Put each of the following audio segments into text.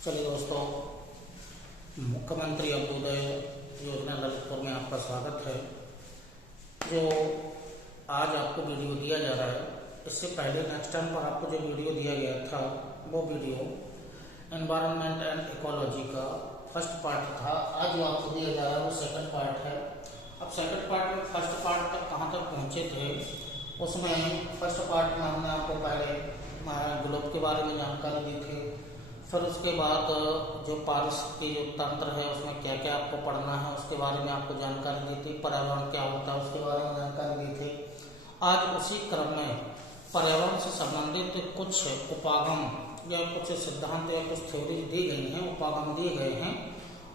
चलिए दोस्तों, मुख्यमंत्री अभ्युदय योजना ललितपुर में आपका स्वागत है। जो आज आपको वीडियो दिया जा रहा है, इससे पहले नेक्स्ट टाइम पर आपको जो वीडियो दिया गया था वो वीडियो एनवायरनमेंट एंड इकोलॉजी का फर्स्ट पार्ट था। आज जो आपको दिया जा रहा है वो सेकंड पार्ट है। अब सेकंड पार्ट में फर्स्ट पार्ट तक कहाँ तक पहुँचे थे, उसमें फर्स्ट पार्ट में हमने आपको पहले ग्लोब के बारे में जानकारी दी थी। फिर उसके बाद जो पारिस्थितिकी जो तंत्र है उसमें क्या क्या आपको पढ़ना है उसके बारे में आपको जानकारी दी थी। पर्यावरण क्या होता है उसके बारे में जानकारी दी थी। आज उसी क्रम में पर्यावरण से संबंधित कुछ उपागम या कुछ सिद्धांत या कुछ थ्योरी दी गई हैं, उपागम दिए गए हैं।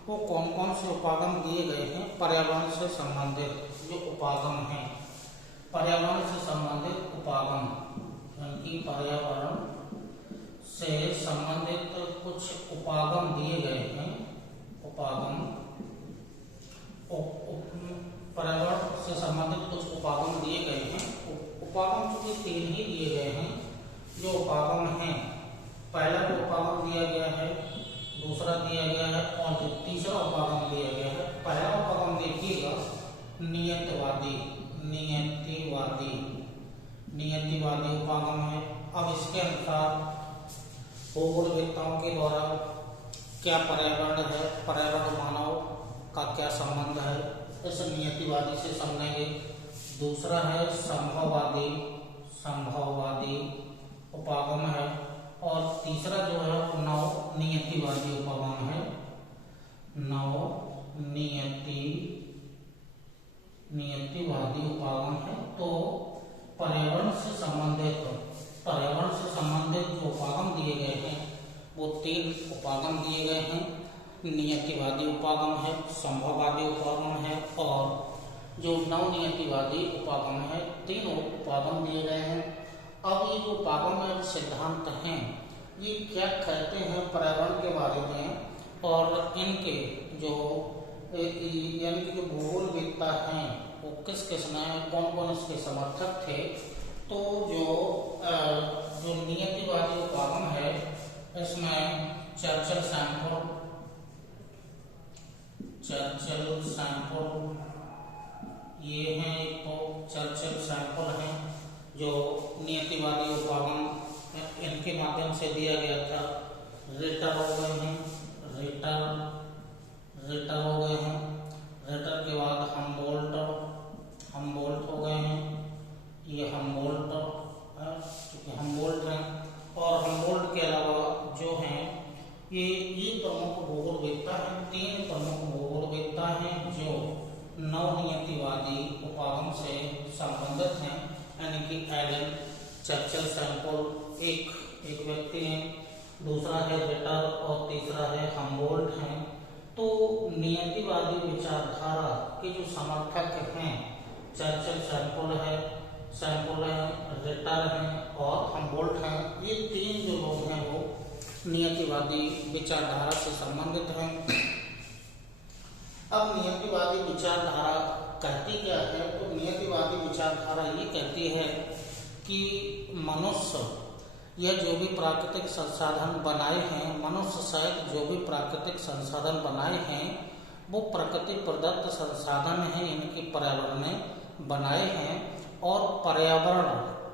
वो कौन कौन से उपागम दिए गए हैं? पर्यावरण से संबंधित जो उपागम हैं, पर्यावरण से संबंधित उपागम, यानी पर्यावरण से संबंधित कुछ उपागम दिए गए हैं। उपागम, पर्यावरण से संबंधित कुछ उपागम दिए गए हैं। उपागम चूंकि तीन ही दिए गए हैं। जो उपागम हैं, पहला जो उपागम दिया गया है, दूसरा दिया गया है और जो तीसरा उपागम दिया गया है। पहला उपागम देखिएगा, नियतिवादी। नियतिवादी नियतिवादी उपागम है। अब इसके अनुसार भूगोलवेत्ताओं के द्वारा क्या पर्यावरण है, पर्यावरण मानव का क्या संबंध है, इस नियतिवादी से समझेंगे। दूसरा है संभववादी। संभववादी उपागम है। और तीसरा जो है नव नियतिवादी उपागम है। नव नियतिवादी उपागम है। तो पर्यावरण से संबंधित जो उपागम दिए गए हैं वो तीन उपागम दिए गए हैं। नियतिवादी उपागम है, संभववादी उपागम है और जो नवनियतिवादी उपागम है। तीनों उपागम दिए गए हैं। अब ये जो उपागम है, सिद्धांत हैं, ये क्या कहते हैं पर्यावरण के बारे में और इनके जो यानी कि जो भूगोलवेत्ता हैं वो किस किस्म हैं, कौन कौन इसके समर्थक थे। तो जो नियतिवादी उपागम है इसमें चर्चिल सैंपल ये हैं। एक तो चर्चिल सैंपल हैं जो नियतिवादी उपागम इनके माध्यम से दिया गया था। रिटर हो गए हैं, रिटर हो गए हैं। रिटर के बाद हमबोल्ट हो गए हैं। ये हमबोल्ट हैं। और हमबोल्ट के अलावा जो हैं ये प्रमुख भूगोलवेत्ता हैं। तीन प्रमुख भूगोलवेत्ता हैं जो नवनियतिवादी उपागम से संबंधित हैं, यानी कि एलन, चर्चिल सैंपल एक व्यक्ति हैं, दूसरा है रिटर और तीसरा है हमबोल्ट हैं। तो नियतिवादी विचारधारा के जो समर्थक हैं चर्चिल सैंपल है, रिटर हैं और हमबोल्ट हैं। ये तीन जो लोग हैं वो नियतिवादी विचारधारा से संबंधित हैं। अब नियतिवादी विचारधारा कहती क्या है? तो नियतिवादी विचारधारा ये कहती है कि मनुष्य यह जो भी प्राकृतिक संसाधन बनाए हैं, मनुष्य सहित जो भी प्राकृतिक संसाधन बनाए हैं वो प्रकृति प्रदत्त संसाधन हैं, इनके पर्यावरण ने बनाए हैं। और पर्यावरण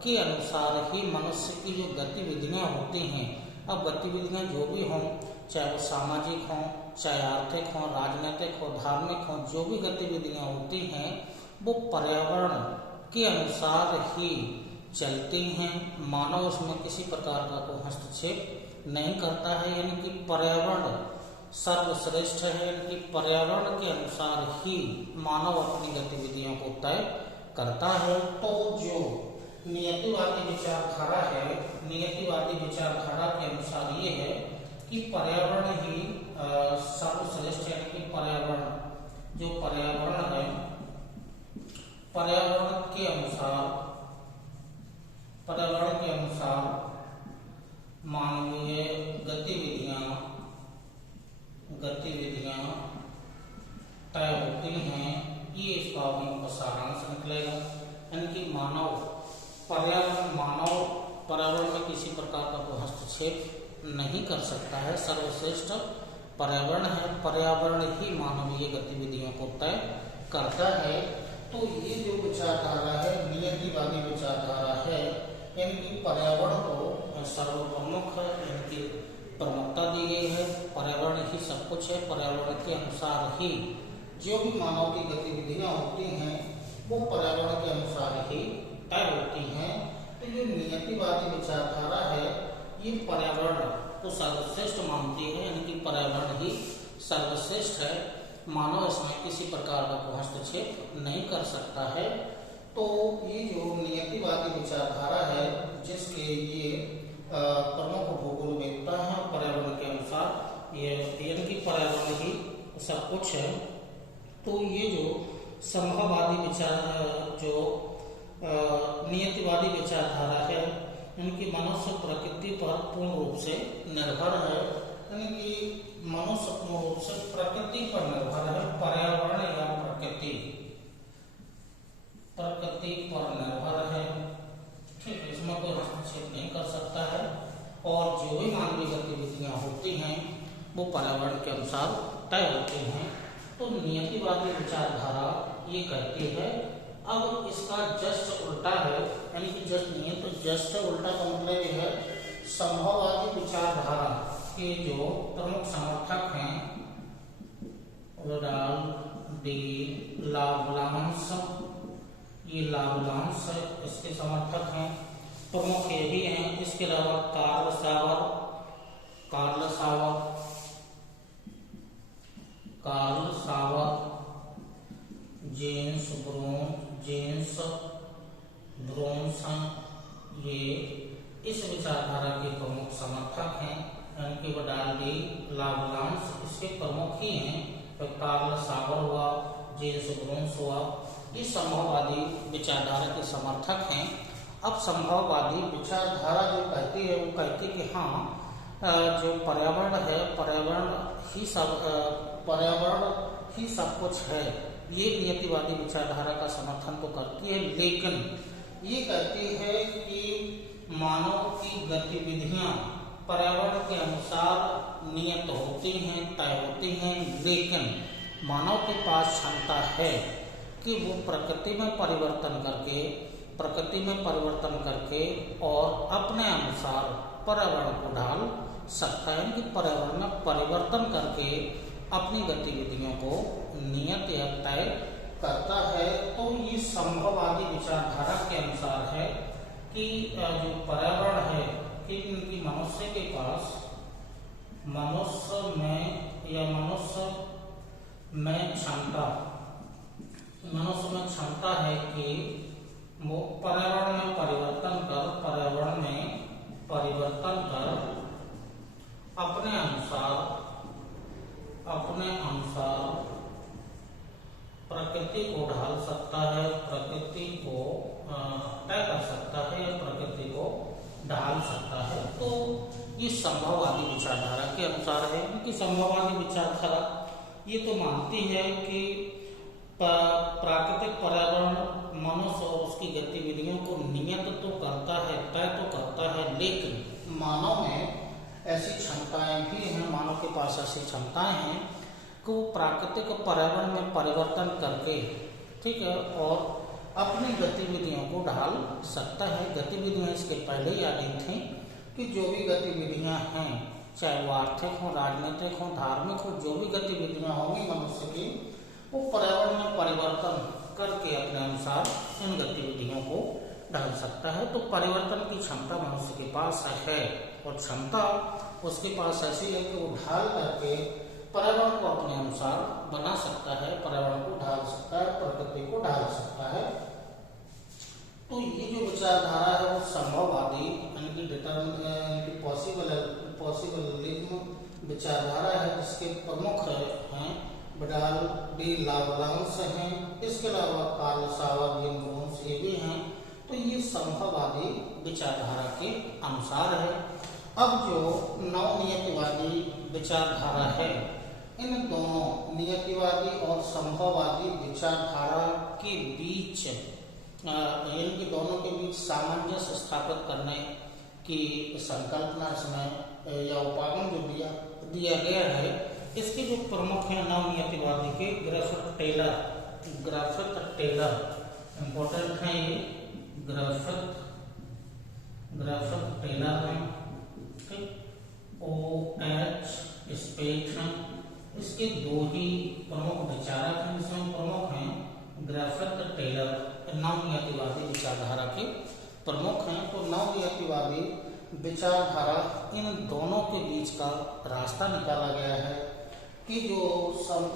के अनुसार ही मनुष्य की जो गतिविधियाँ होती हैं, अब गतिविधियाँ जो भी हों, चाहे वो सामाजिक हों, चाहे आर्थिक हों, राजनीतिक हो, धार्मिक हों, जो भी गतिविधियाँ होती हैं वो पर्यावरण के अनुसार ही चलती हैं। मानव उसमें किसी प्रकार का कोई हस्तक्षेप नहीं करता है, यानी कि पर्यावरण सर्वश्रेष्ठ है। यानी कि पर्यावरण के अनुसार ही मानव अपनी गतिविधियों को तय करता है। तो जो नियतिवादी विचारधारा है, नियतिवादी विचारधारा के अनुसार ये है कि पर्यावरण ही सर्वश्रेष्ठ, यानी कि पर्यावरण है, पर्यावरण के अनुसार मानवीय गतिविधियां तय होती हैं। ये इस बातों का सारांश निकलेगा, यानी कि पर्यावरण में किसी प्रकार का कोई हस्तक्षेप नहीं कर सकता है। सर्वश्रेष्ठ पर्यावरण है, पर्यावरण ही मानवीय गतिविधियों को तय करता है। तो ये जो विचारधारा है, नियतिवादी विचारधारा है, यानी पर्यावरण को सर्वप्रमुख यानी कि प्रमुखता दी गई है। पर्यावरण ही सब कुछ है, पर्यावरण के अनुसार ही जो भी मानव की गतिविधियां होती हैं वो पर्यावरण के अनुसार ही तय होती हैं। तो ये नियतिवादी विचारधारा है, ये पर्यावरण को सर्वश्रेष्ठ मानती है, यानी कि पर्यावरण ही सर्वश्रेष्ठ है, मानव इसमें किसी प्रकार का हस्तक्षेप नहीं कर सकता है। तो ये जो नियतिवादी विचारधारा है, जिसके ये प्रमुख भूगोलवेत्ता है, पर्यावरण के अनुसार ये यानी कि पर्यावरण ही सब कुछ है। तो ये जो संभववादी विचार जो नियतिवादी विचारधारा है, यानी मनुष्य प्रकृति पर पूर्ण रूप से निर्भर है, यानी कि मनुष्य पूर्ण रूप से प्रकृति पर निर्भर है। पर्यावरण या प्रकृति पर निर्भर है, ठीक है, इसमें कोई हस्तक्षेप नहीं कर सकता है। और जो भी मानवीय गतिविधियां होती हैं वो पर्यावरण के अनुसार तय होती हैं। तो नियतिवादी विचारधारा ये कहती है। अब इसका जस्ट उल्टा है, यानी कि जस्ट नहीं है, तो जस्ट उल्टा का मतलब ये है संभववादी विचारधारा के जो प्रमुख समर्थक हैं, लावलांस, ये लावलांस इसके समर्थक हैं, प्रमुख यही हैं। इसके अलावा कार्ल सावर, जेम्स ब्रोनसन, ये इस विचारधारा के प्रमुख समर्थक हैं, यानी कि वडाल्डी, लावलांस इसके प्रमुख ही हैं। तो कार्ल सावर हुआ, जेम्स ब्रोन्स हुआ, ये संभववादी विचारधारा के समर्थक हैं। अब संभववादी विचारधारा जो कहती है, वो कहती है कि हाँ, जो पर्यावरण है, पर्यावरण ही सब कुछ है। ये नियतिवादी विचारधारा का समर्थन तो करती है, लेकिन ये कहती है कि मानव की गतिविधियां पर्यावरण के अनुसार नियत होती हैं, तय होती हैं, लेकिन मानव के पास क्षमता है कि वो प्रकृति में परिवर्तन करके और अपने अनुसार पर्यावरण को ढाल सकता है, कि पर्यावरण में परिवर्तन करके अपनी गतिविधियों को नियत या तय करता है। तो ये संभववादी विचारधारा के अनुसार है कि जो पर्यावरण है, कि मनुष्य के पास मनुष्य में क्षमता है कि वो पर्यावरण में परिवर्तन कर अपने अनुसार प्रकृति को ढाल सकता है, प्रकृति को तय कर सकता है या प्रकृति को ढाल सकता है। तो ये संभववादी विचारधारा के अनुसार है, क्योंकि संभववादी विचारधारा ये तो मानती है कि प्राकृतिक पर्यावरण मनुष्य और उसकी गतिविधियों को नियत तो करता है, तय तो करता है, लेकिन मानव में ऐसी क्षमताएं भी हैं, मानव के पास ऐसी क्षमताएं हैं कि वो प्राकृतिक पर्यावरण में परिवर्तन करके, ठीक है, और अपनी गतिविधियों को ढाल सकता है। गतिविधियां इसके पहले ही आ गई थी कि जो भी गतिविधियां हैं, चाहे वो आर्थिक हो, राजनीतिक हो, धार्मिक हो, जो भी गतिविधियां होंगी मनुष्य की, वो पर्यावरण में परिवर्तन करके अपने अनुसार इन गतिविधियों को ढाल सकता है। तो परिवर्तन की क्षमता मनुष्य के पास है, और क्षमता उसके पास ऐसी है कि वो ढाल करके पर्यावरण को अपने अनुसार बना सकता है, पर्यावरण को ढाल सकता है, प्रकृति को ढाल सकता है। तो ये जो विचारधारा है वो संभववादी यानी पॉसिबलिज्म विचारधारा है, जिसके प्रमुख हैं वडाल्डी, लावलांस हैं, इसके अलावा कार्ल सावर, जेम्स ब्रोन्स ये भी हैं। तो ये संभववादी विचारधारा के अनुसार है। अब जो नवनियतिवादी विचारधारा है, इन दोनों नियतिवादी और संभववादी विचारधारा के बीच इनके दोनों के बीच सामंजस्य स्थापित करने की संकल्पना इसमें या उपागम जो दिया गया है, इसके जो प्रमुख हैं नवनियतिवादी के ग्रिफिथ टेलर इम्पोर्टेंट है, ये ग्रिफिथ टेलर हैं, OH स्पेट हैं। इसके दो ही प्रमुख विचारक हैं, जिसमें प्रमुख हैं ग्रिफिथ टेलर, नवनियतिवादी विचारधारा के प्रमुख हैं। तो नवनियतिवादी विचारधारा, इन दोनों के बीच का रास्ता निकाला गया है कि जो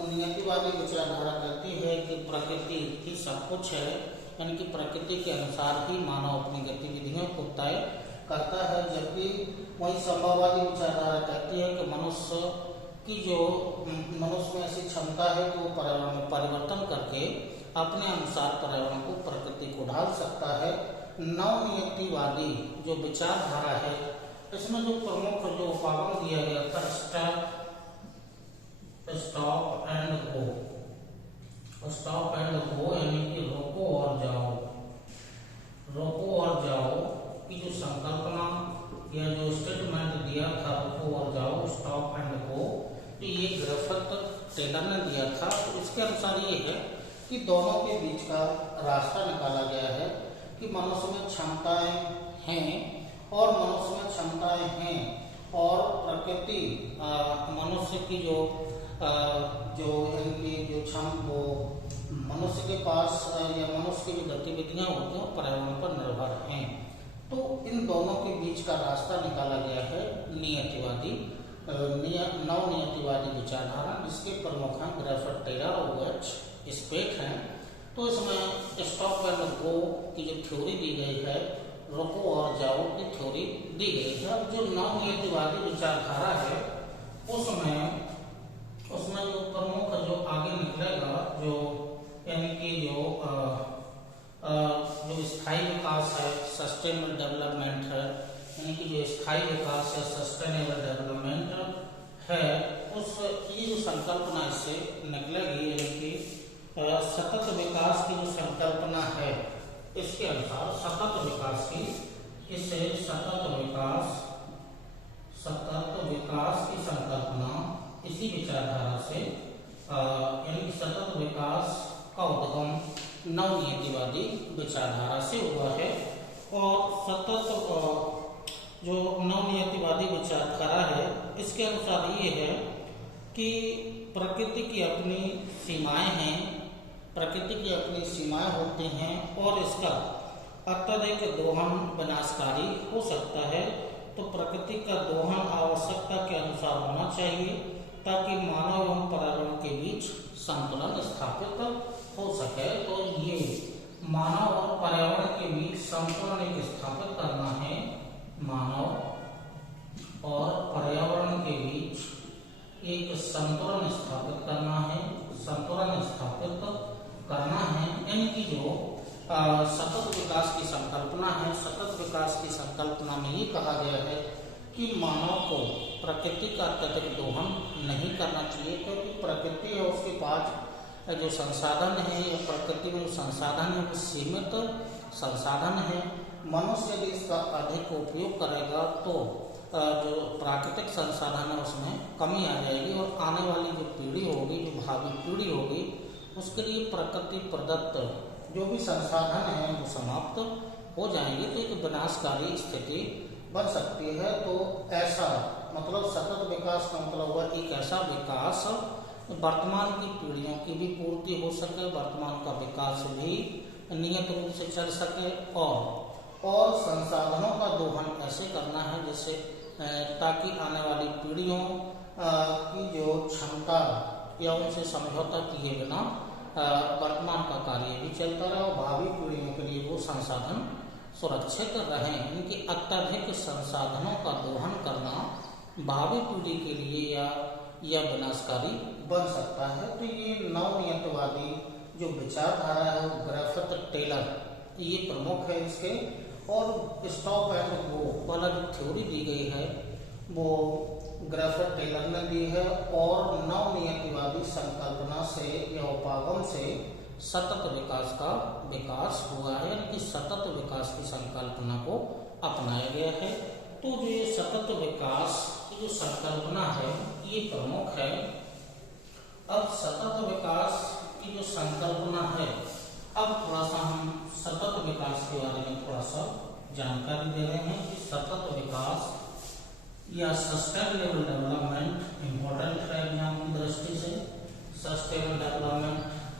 नियतिवादी विचारधारा कहती है कि प्रकृति ही सब कुछ है, यानी कि प्रकृति के अनुसार ही मानव अपनी गतिविधियों को तय करता है, जबकि वही संभववादी विचारधारा कहती है कि मनुष्य में ऐसी क्षमता है कि वो पर्यावरण में परिवर्तन करके अपने अनुसार पर्यावरण को, प्रकृति को ढाल सकता है। नवनियतिवादी जो विचारधारा है, इसमें जो प्रमुख जो उपागम दिया गया था, स्टॉप एंड गो, यानी कि रोको और जाओ की जो संकल्पना या जो स्टेटमेंट दिया था, रोको और जाओ, स्टॉप एंड गो, तो ये ग्रिफिथ टेलर ने दिया था। तो इसके अनुसार ये है कि दोनों के बीच का रास्ता निकाला गया है कि मनुष्य में क्षमताएं हैं और प्रकृति मनुष्य की वो मनुष्य के पास या मनुष्य की जो गतिविधियां होती हैं पर्यावरण पर निर्भर हैं। तो इन दोनों के बीच का रास्ता निकाला गया है नवनियतिवादी विचारधारा, जिसके प्रमुख हैं ग्रिफिथ टेलर और OH स्पेट हैं। तो इसमें स्टॉप एंड गो की जो थ्योरी दी गई है, रोको और जाओ की थ्योरी दी गई है। जो नवनियतिवादी विचारधारा है, उसमें जो प्रमुख जो आगे निकलेगा, जो यानी कि जो स्थायी विकास है, सस्टेनेबल डेवलपमेंट है, यानी कि जो स्थायी विकास है, सस्टेनेबल डेवलपमेंट है, ये जो संकल्पना इससे निकलेगी, यानी कि सतत विकास की जो संकल्पना है, इसके अनुसार सतत विकास की संकल्पना इसी विचारधारा से, यानी कि सतत विकास का उद्गम नवनियतिवादी विचारधारा से हुआ है। और सतत जो नवनियतिवादी विचारधारा है, इसके अनुसार ये है कि प्रकृति की अपनी सीमाएं होती हैं और इसका अत्यधिक दोहन विनाशकारी हो सकता है। तो प्रकृति का दोहन आवश्यकता के अनुसार होना चाहिए, ताकि मानव एवं पर्यावरण के बीच संतुलन स्थापित हो सके। तो ये मानव और पर्यावरण के बीच संतुलन स्थापित करना है, मानव और पर्यावरण के बीच एक संतुलन स्थापित करना है, यानी कि जो सतत विकास की संकल्पना है, सतत विकास की संकल्पना में ये कहा गया है कि मानव को प्रकृति का अत्यधिक दोहन नहीं करना चाहिए, क्योंकि प्रकृति है उसके पास जो संसाधन है, या प्रकृति में जो संसाधन है वो सीमित संसाधन है। मनुष्य यदि इसका अधिक उपयोग करेगा तो जो प्राकृतिक संसाधन है उसमें कमी आ जाएगी, और आने वाली जो पीढ़ी होगी, जो भावी पीढ़ी होगी, उसके लिए प्रकृति प्रदत्त जो भी संसाधन है वो समाप्त हो जाएंगे। तो एक विनाशकारी स्थिति बन सकती है। तो ऐसा मतलब सतत विकास का मतलब हुआ एक ऐसा विकास वर्तमान की पीढ़ियों की भी पूर्ति हो सके, वर्तमान का विकास भी नियत रूप से चल सके, और संसाधनों का दोहन ऐसे करना है जैसे ताकि आने वाली पीढ़ियों की जो क्षमता या उनसे समझौता किए बिना वर्तमान का कार्य भी चलता रहे, और भावी पीढ़ियों के लिए वो संसाधन सुरक्षित रहें। इनके अत्यधिक संसाधनों का दोहन करना भावी पीढ़ी के लिए या विनाशकारी बन सकता है। तो ये नवनियतवादी जो विचारधारा है ग्रिफिथ टेलर ये प्रमुख है इसके, और स्टॉप एंड गो वाला जो थ्योरी दी गई है वो ग्रिफिथ टेलर ने दी है, और नवनियतिवादी संकल्पना से या उपागम से सतत विकास का विकास हुआ है, यानी कि सतत विकास की संकल्पना को अपनाया गया है। तो जो ये सतत विकास की जो संकल्पना है ये प्रमुख है। अब सतत विकास की जो संकल्पना है, अब थोड़ा सा हम सतत विकास के बारे में थोड़ा सा जानकारी दे रहे हैं कि सतत विकास या सस्टेनेबल डेवलपमेंट इम्पोर्टेंट है विज्ञान की दृष्टि से। सस्टेनेबल डेवलपमेंट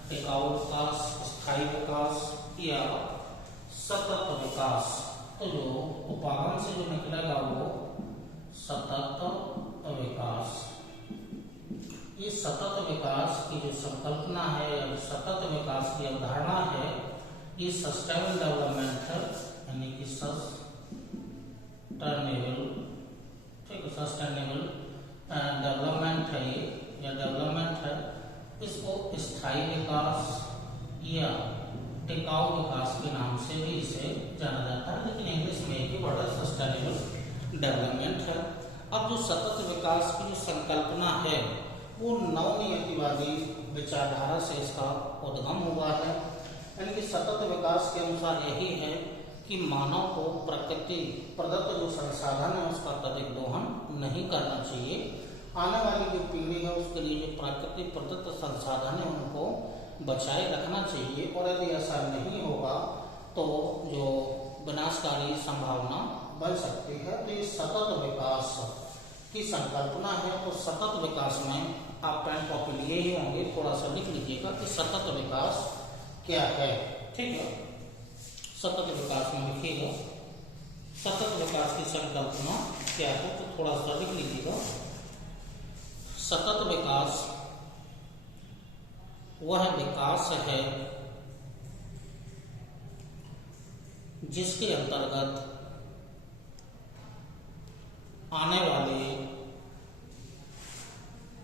टिकाऊ विकास, स्थायी विकास या सतत विकास, तो जो उपागम से जो निकलेगा वो सतत विकास। ये सतत विकास की जो संकल्पना है या सतत विकास की अवधारणा है ये सस्टेनेबल डेवलपमेंट है, यानी कि सस्टेनेबल डेवलपमेंट है ये या डेवलपमेंट है। इसको स्थायी विकास या टिकाऊ विकास के नाम से भी इसे जाना जाता है, लेकिन इंग्लिश में एक ही वर्ड है सस्टेनेबल डेवलपमेंट है। अब जो सतत विकास की जो संकल्पना है वो नवनियतिवादी विचारधारा से इसका उद्गम हुआ है। यानी कि सतत विकास के अनुसार यही है कि मानव को प्रकृति प्रदत्त जो संसाधन है उसका अत्यधिक दोहन नहीं करना चाहिए। आने वाली जो पीढ़ी है उसके लिए जो प्रकृति प्रदत्त संसाधन है उनको बचाए रखना चाहिए, और यदि ऐसा नहीं होगा तो जो विनाशकारी संभावना बन सकती है। तो ये सतत विकास की संकल्पना है। तो सतत विकास में आप पेन कॉपी लिए ही होंगे, थोड़ा सा लिख लीजिएगा कि सतत विकास क्या है। ठीक है, सतत विकास में लिखिएगा सतत विकास की संकल्पना क्या है, तो थोड़ा सा लिख लीजिएगा। सतत विकास वह विकास है जिसके अंतर्गत आने वाले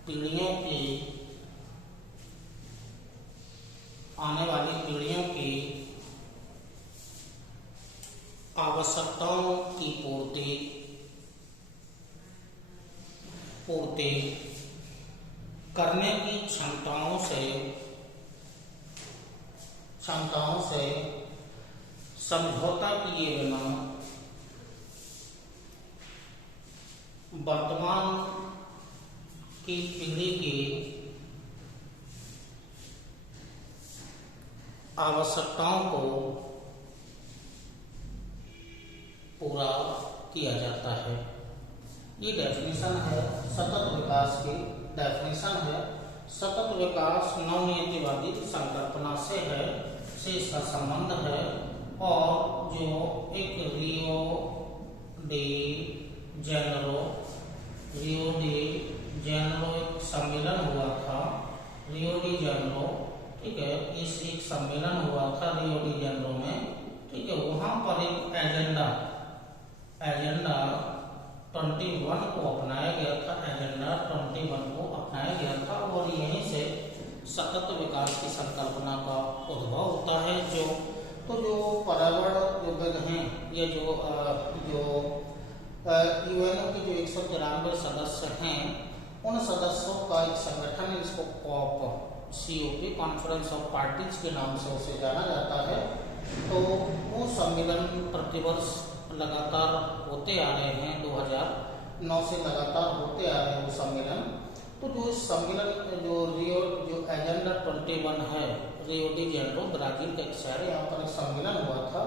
पीढ़ियों की आवश्यकताओं की पूर्ति करने की क्षमताओं से समझौता किए बिना वर्तमान की पीढ़ी की आवश्यकताओं को पूरा किया जाता है। ये डेफिनेशन है सतत विकास की। डेफिनेशन है सतत विकास नवनियतिवादी संकल्पना से है, से इसका संबंध है। और जो एक रियो डी जेनेरो एक सम्मेलन हुआ था, रियो डी जेनेरो, ठीक है, इस एक सम्मेलन हुआ था रियो डी जेनेरो में, ठीक है। वहां पर एक एजेंडा 21 को अपनाया गया था, एजेंडा 21 को अपनाया गया था, और यहीं से सतत विकास की संकल्पना का उद्भव होता है। जो पर्यावरण हैं ये जो यूएनओ के जो 193 सदस्य हैं उन सदस्यों का एक संगठन है जिसको COP कॉन्फ्रेंस ऑफ पार्टीज के नाम से उसे जाना जाता है। तो वो सम्मेलन प्रतिवर्ष लगातार होते आ रहे हैं, 2009 से लगातार होते आ रहे हैं वो सम्मेलन। तो जो इस सम्मेलन जो एजेंडा 21 है, रियो डी जेनेरो ब्राजील का एक शहर है, यहाँ पर एक सम्मेलन हुआ था,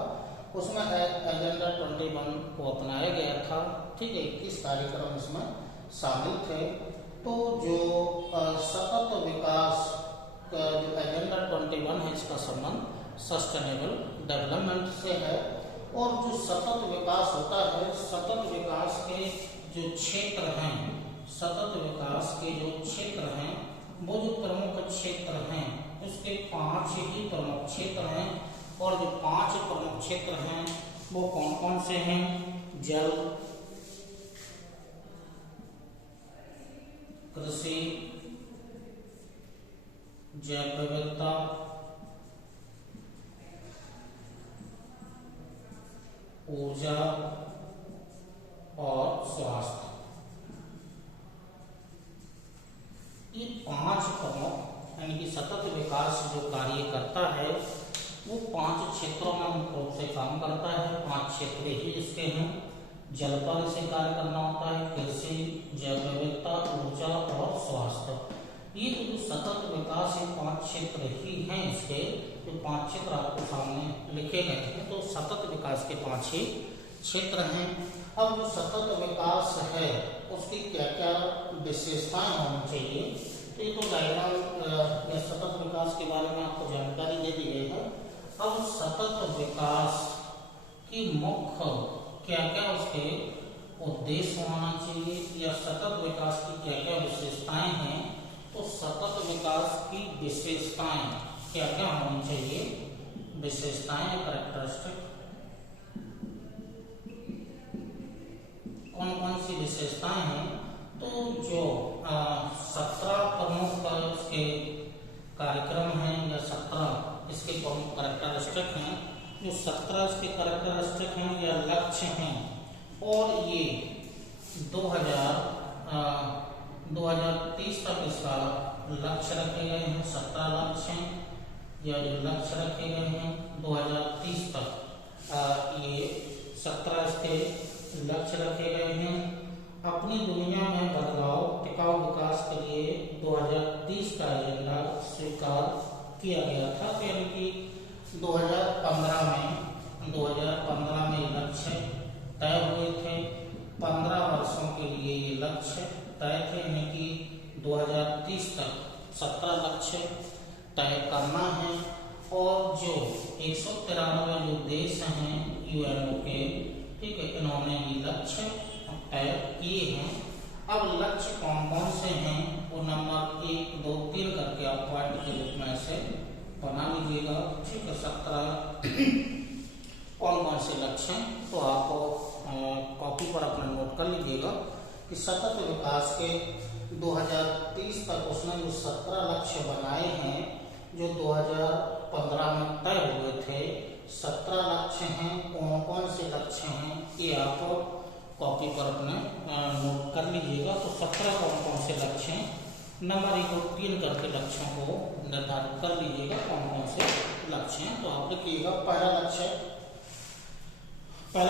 उसमें एजेंडा 21 को अपनाया गया था, ठीक है। 21 कार्यक्रम इसमें शामिल थे। तो जो सतत विकास का जो एजेंडा 21 है इसका संबंध सस्टेनेबल डेवलपमेंट से है। और जो सतत विकास होता है, सतत विकास के जो क्षेत्र हैं, सतत विकास के जो क्षेत्र हैं वो जो प्रमुख क्षेत्र हैं उसके 5 ही प्रमुख क्षेत्र हैं। और जो 5 प्रमुख क्षेत्र हैं वो कौन कौन से हैं? जल, कृषि, जैव विविधता, ऊर्जा और स्वास्थ्य। ये 5 प्रमुख यानी कि सतत विकास जो कार्य करता है वो 5 क्षेत्रों में मुख्य रूप से काम करता है। 5 क्षेत्र ही इसके हैं। जल पर इसे कार्य करना होता है, कृषि, जैव विविधता, ऊर्जा और स्वास्थ्य। ये जो सतत विकास, ये 5 क्षेत्र ही हैं इसके। जो 5 क्षेत्र आपको सामने लिखे गए हैं, तो सतत विकास के 5 ही क्षेत्र हैं। अब जो सतत विकास है उसकी क्या क्या विशेषताएं होनी चाहिए, तो ये तो डायग्राम या सतत विकास के बारे में आपको जानकारी दे दी गई है। अब सतत विकास की मुख्य क्या क्या उसके उद्देश्य होना चाहिए या सतत विकास की क्या क्या विशेषताएं हैं, तो सतत विकास की विशेषताएं क्या क्या होनी चाहिए, विशेषताएं या कैरेक्टरिस्टिक कौन कौन सी विशेषताएं हैं, तो जो 17 प्रमुख इसके कार्यक्रम हैं या 17 इसके प्रमुख कैरेक्टरिस्टिक हैं, जो 17 इसके कैरेक्टरिस्टिक हैं या लक्ष्य हैं, और ये 2030 तक इसका लक्ष्य रखे गए हैं। 17 लक्ष्य हैं या जो लक्ष्य रखे गए हैं 2030 तक, ये 17 इसके लक्ष्य रखे गए हैं। अपनी दुनिया में बदलाव, टिकाऊ विकास के लिए 2030 का एजेंडा स्वीकार किया गया था। यानी कि 2015 में लक्ष्य तय हुए थे। 15 वर्षों के लिए ये लक्ष्य तय थे, यानी कि 2030 तक 17 लक्ष्य तय करना है। और जो 193 जो देश हैं यूएनओ के, ठीक है, इन्होंने ये लक्ष्य तय किए हैं। अब लक्ष्य कौन कौन से हैं, वो नंबर 1, 2, 3 करके आप पॉइंट के रूप में ऐसे बना लीजिएगा। ठीक है, 17 कौन कौन से लक्ष्य हैं, तो आप कॉपी पर अपना नोट कर लीजिएगा कि सतत विकास के 2030 तक उसने जो 17 लक्ष्य बनाए हैं, जो 2015 में तय हुए थे। 17 लक्ष्य हैं, कौन कौन से लक्ष्य हैं, ये आप कॉपी पर अपने नोट कर लीजिएगा। तो 17 कौन कौन से लक्ष्य हैं, नंबर 1 और 3 करके लक्ष्यों को निर्धारित कर लीजिएगा कौन कौन से लक्ष्य हैं। तो आप लिखिएगा पहला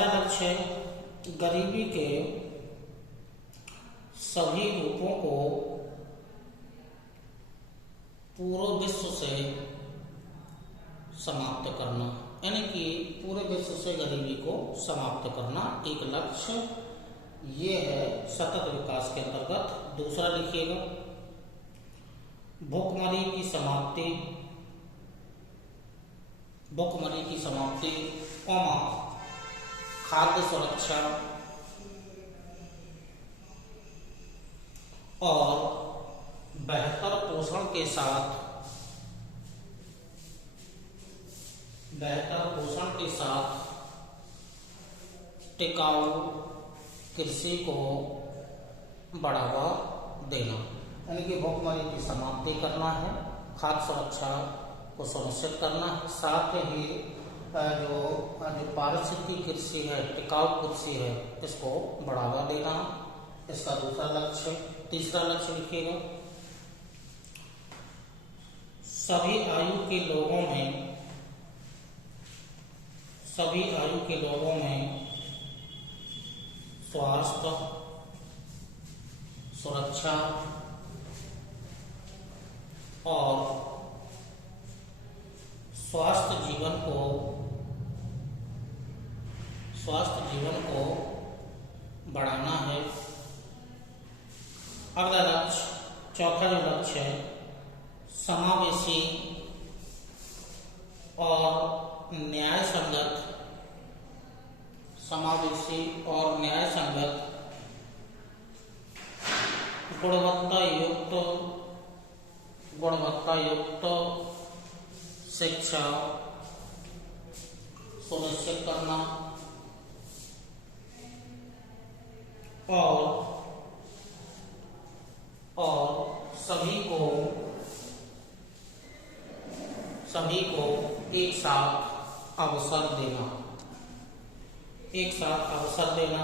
लक्ष्य है गरीबी के सभी रूपों को पूरे विश्व से समाप्त करना, यानी कि पूरे विश्व से गरीबी को समाप्त करना एक लक्ष्य ये है सतत विकास के अंतर्गत। दूसरा लिखिएगा भूखमरी की समाप्ति, खाद्य सुरक्षा और बेहतर पोषण के साथ टिकाऊ कृषि को बढ़ावा देना, यानी कि भूखमरी की समाप्ति करना है, खाद्य सुरक्षा को सुनिश्चित करना है, साथ ही जो पारिस्थितिक कृषि है, टिकाऊ कृषि है, इसको बढ़ावा देना, इसका दूसरा लक्ष्य। तीसरा लक्ष्य लिखिएगा सभी आयु के लोगों में स्वास्थ्य, सुरक्षा और स्वास्थ्य जीवन को बढ़ाना है। अगला लक्ष्य, चौथा जो लक्ष्य है समावेशी और न्याय संगत गुणवत्ता युक्त शिक्षा सुनिश्चित करना और सभी को एक साथ अवसर देना।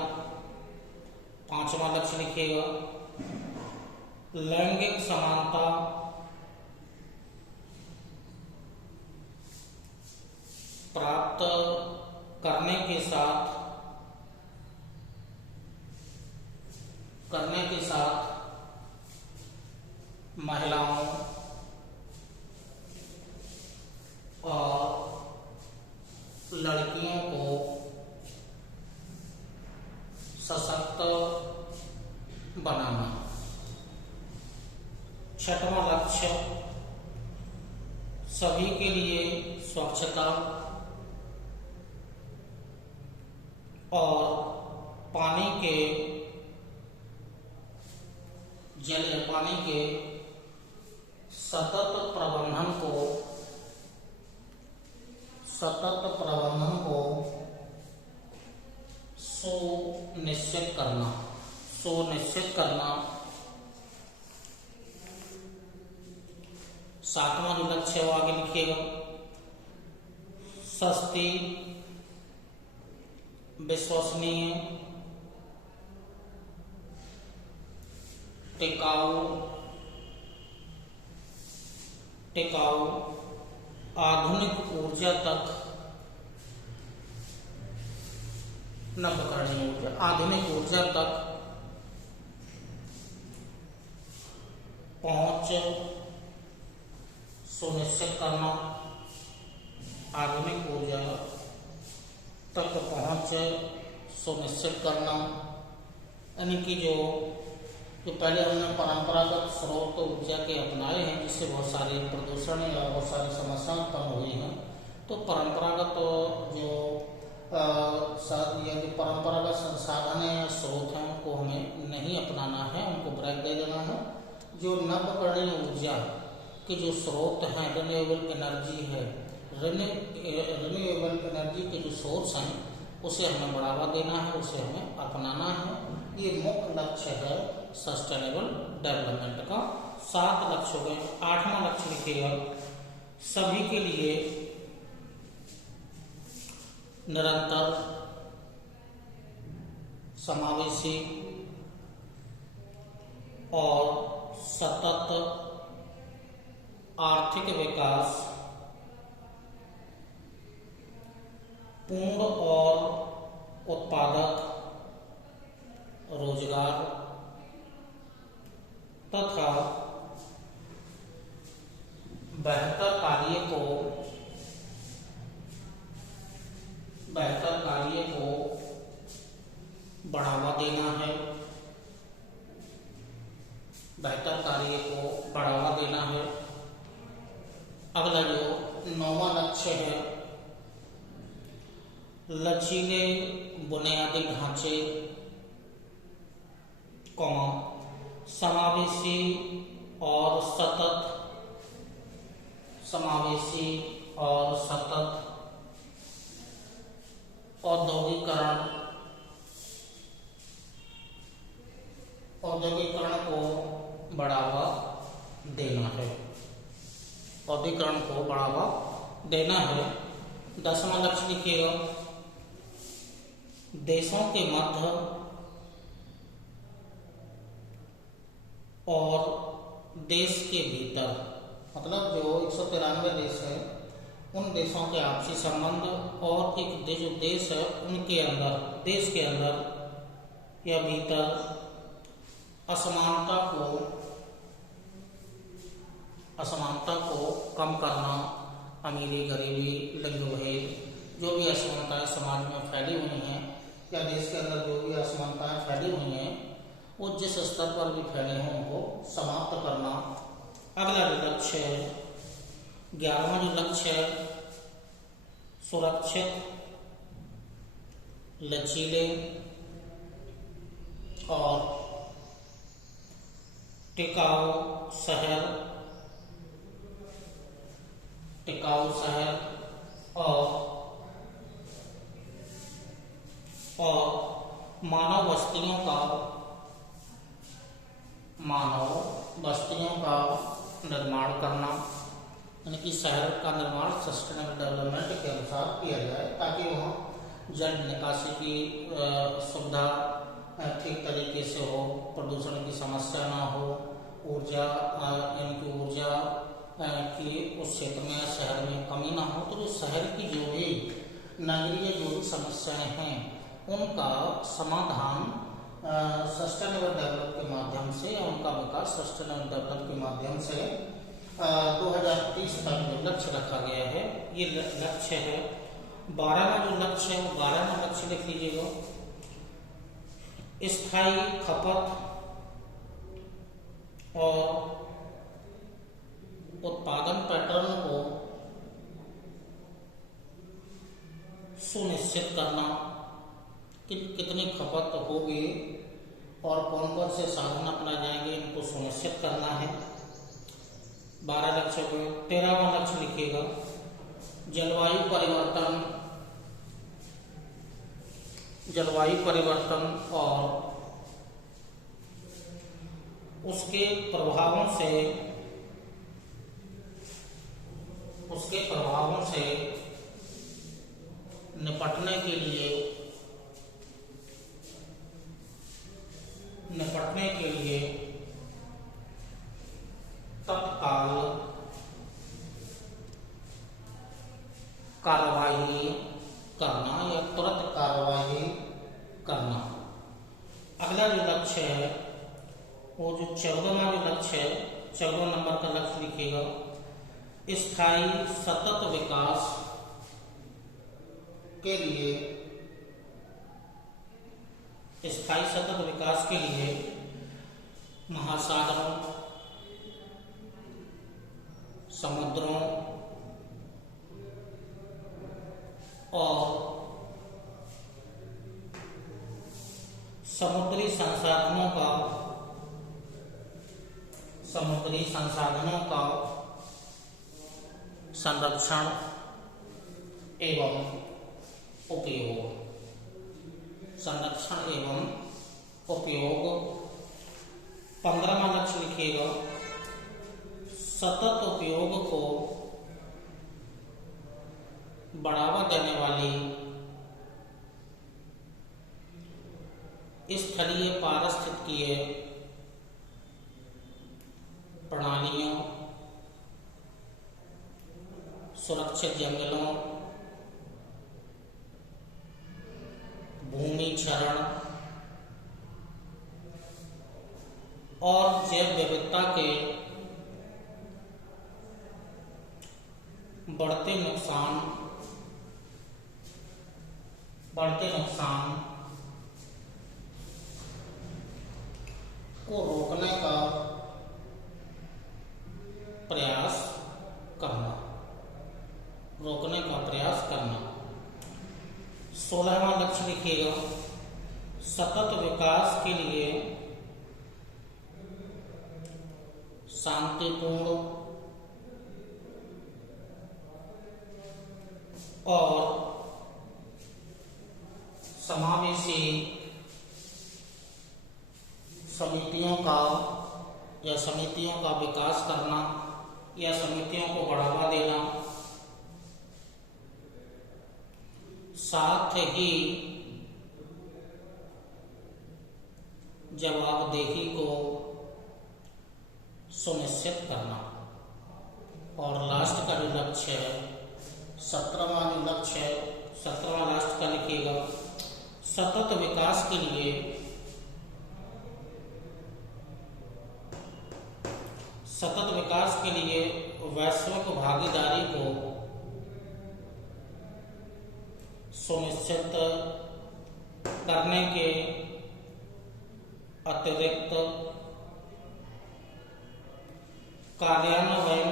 पांचवा लक्ष्य लिखिएगा लैंगिक समानता प्राप्त करने के साथ महिलाओं और लड़कियों को सशक्त बनाना। छठवां लक्ष्य सभी के लिए स्वच्छता और पानी के सतत प्रबंधन को सुनिश्चित करना। सातवां जो लक्ष्य है वो आगे लिखिएगा, सस्ती, विश्वसनीय, टिकाऊ आधुनिक ऊर्जा तक पहुंच सुनिश्चित करना। आधुनिक ऊर्जा तक पहुंच सुनिश्चित करना, यानी कि जो पहले हमने परंपरागत स्रोत ऊर्जा के अपनाए हैं जिससे बहुत सारे प्रदूषण या बहुत सारी समस्याएं उत्पन्न हुई हैं, तो परंपरागत जो परंपरागत संसाधन या स्रोत हैं उनको हमें नहीं अपनाना है, उनको ब्रेक दे देना है। जो नवीकरणीय ऊर्जा के जो स्रोत हैं, रिन्यूएबल एनर्जी है, रिन्यूएबल एनर्जी के जो सोर्स हैं उसे हमें बढ़ावा देना है, उसे हमें अपनाना है। ये मुख्य लक्ष्य है सस्टेनेबल डेवलपमेंट का। 7 लक्ष्य हो गए। 8वां लक्ष्य लिखिएगा, सभी के लिए निरंतर, समावेशी और सतत आर्थिक विकास, पूर्ण और उत्पादक रोजगार तथा बेहतर कार्य को बढ़ावा देना है। अगला जो 9वां लक्ष्य है, लचीले बुनियादी ढांचे, समावेशी और सतत औद्योगिकरण को बढ़ावा देना है। 10वां लक्ष्य लिखिएगा, देशों के मध्य और देश के भीतर, मतलब जो 193 देश है उन देशों के आपसी संबंध और एक जो देश है उनके अंदर, देश के अंदर या भीतर असमानता को कम करना। अमीरी, गरीबी, लिंग भेद, जो भी असमानताएं समाज में फैली हुई हैं या देश के अंदर जो भी असमानताएं फैली हुई हैं वो जिस स्तर पर भी फैले हों उनको समाप्त करना। अगला जो लक्ष्य है, 11वां जो लक्ष्य है, सुरक्षित, लचीले और टिकाऊ शहर और मानव बस्तियों का निर्माण करना, यानी कि शहर का निर्माण सस्टेनेबल डेवलपमेंट के अनुसार किया जाए ताकि वहाँ जल निकासी की सुविधा ठीक तरीके से हो, प्रदूषण की समस्या ना हो, ऊर्जा कि उस क्षेत्र में या शहर में कमी ना हो। तो जो शहर की जो भी नगरीय जो भी समस्याएं हैं उनका समाधान सस्टेनेबल डेवलप के माध्यम से या उनका विकास सस्टेनेबल डेवलप के माध्यम से 2030 तक जो लक्ष्य रखा गया है, ये लक्ष्य है। 12वां जो लक्ष्य है वो 12वां लक्ष्य लिख लीजिएगा, स्थायी खपत और उत्पादन पैटर्न को सुनिश्चित करना कि कितनी खपत होगी और कौन कौन से साधन अपनाए जाएंगे, इनको सुनिश्चित करना है। 12 लक्ष्य को 13वां लक्ष्य लिखिएगा, जलवायु परिवर्तन और उसके प्रभावों से निपटने के लिए तत्काल कार्रवाई करना या तुरंत कार्रवाई करना। अगला जो लक्ष्य है वो जो 14वां जो लक्ष्य है, 14 नंबर का लक्ष्य लिखिएगा, स्थायी सतत विकास के लिए महासागरों, समुद्रों और समुद्री संसाधनों का संरक्षण एवं उपयोग। 15वां लक्ष्य लिखिएगा, सतत उपयोग को बढ़ावा देने वाली स्थलीय पारिस्थितिकीय प्रणालियों, सुरक्षित जंगलों, भूमि क्षरण और जैव विविधता के बढ़ते नुकसान को रोकने का प्रयास करना। 16वां लक्ष्य लिखिएगा, सतत विकास के लिए शांतिपूर्ण और समावेशी समितियों का विकास करना या समितियों को बढ़ावा देना, साथ ही जवाबदेही को सुनिश्चित करना। और लास्ट का जो लक्ष्य है 17वां जो लक्ष्य है, 17वां लास्ट का लिखिएगा, सतत विकास के लिए वैश्विक भागीदारी को सुनिश्चित करने के अतिरिक्त कार्यान्वयन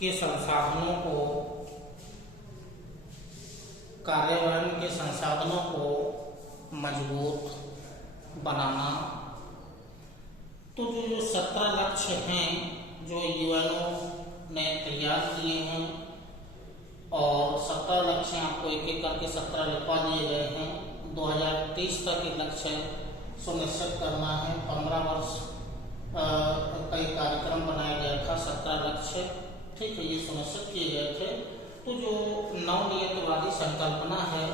के संसाधनों को मजबूत बनाना। तो जो 17 लक्ष्य हैं जो यूएनओ ने तैयार किए हैं और 17 लक्ष्य आपको एक एक करके 17 लिखवा दिए गए हैं। 2030 तक ये लक्ष्य सुनिश्चित करना है। 15 वर्ष कई कार्यक्रम बनाया गया था, 17 लक्ष्य, ठीक है, ये सुनिश्चित किए गए थे। तो जो नवनियतवादी संकल्पना है,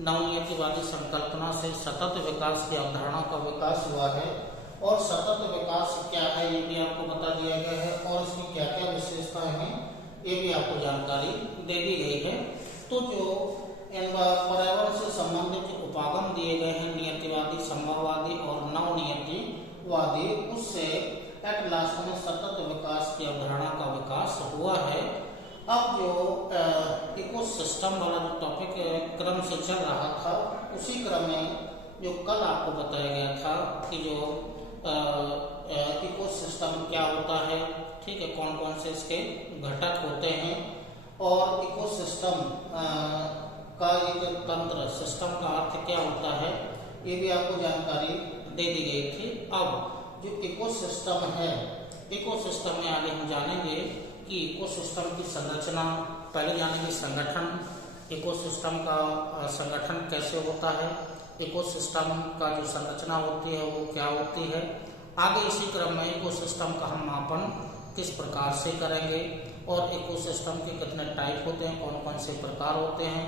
नवनियतवादी संकल्पना से सतत विकास की अवधारणा का विकास हुआ है और सतत विकास क्या है ये भी आपको बता दिया गया है, और इसकी क्या क्या विशेषताएं हैं ये भी आपको जानकारी दे दी गई है। तो जो पर्यावरण से संबंधित उपागम दिए गए हैं नियतिवादी, संभववादी और नवनियतिवादी, उससे एट लास्ट में सतत विकास की अवधारणा का विकास हुआ है। अब जो इकोसिस्टम वाला जो टॉपिक क्रम से चल रहा था, उसी क्रम में जो कल आपको बताया गया था कि जो इकोसिस्टम क्या होता है, ठीक है, कौन कौन से इसके घटक होते हैं, और इकोसिस्टम का एक तंत्र, सिस्टम का अर्थ क्या होता है, ये भी आपको जानकारी दे दी गई थी। अब जो इकोसिस्टम है, इकोसिस्टम में आगे हम जानेंगे कि इकोसिस्टम की संरचना, पहले जानेंगे संगठन, इकोसिस्टम का संगठन कैसे होता है, इकोसिस्टम का जो संरचना होती है वो क्या होती है। आगे इसी क्रम में इकोसिस्टम का हम मापन किस प्रकार से करेंगे, और इकोसिस्टम के कितने टाइप होते हैं, कौन कौन से प्रकार होते हैं,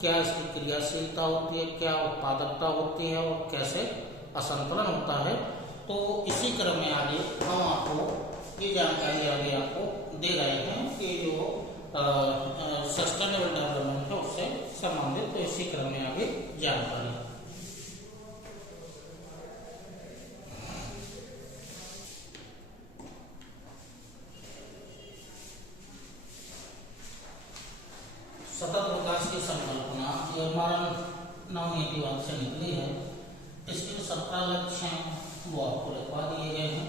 क्या इसकी क्रियाशीलता होती है, क्या उत्पादकता होती है, और कैसे असंतुलन होता है। तो इसी क्रम में आगे हम आपको ये जानकारी आगे आपको दे रहे हैं कि जो सस्टेनेबल डेवलपमेंट है उससे संबंधित, तो इसी क्रम में आगे जानकारी। सतत विकास की संकल्पना ये हमारा नवनीतिवाद से निकली है। इसके 17 लक्ष्य हैं वो आपको लिखवा दिए गए हैं।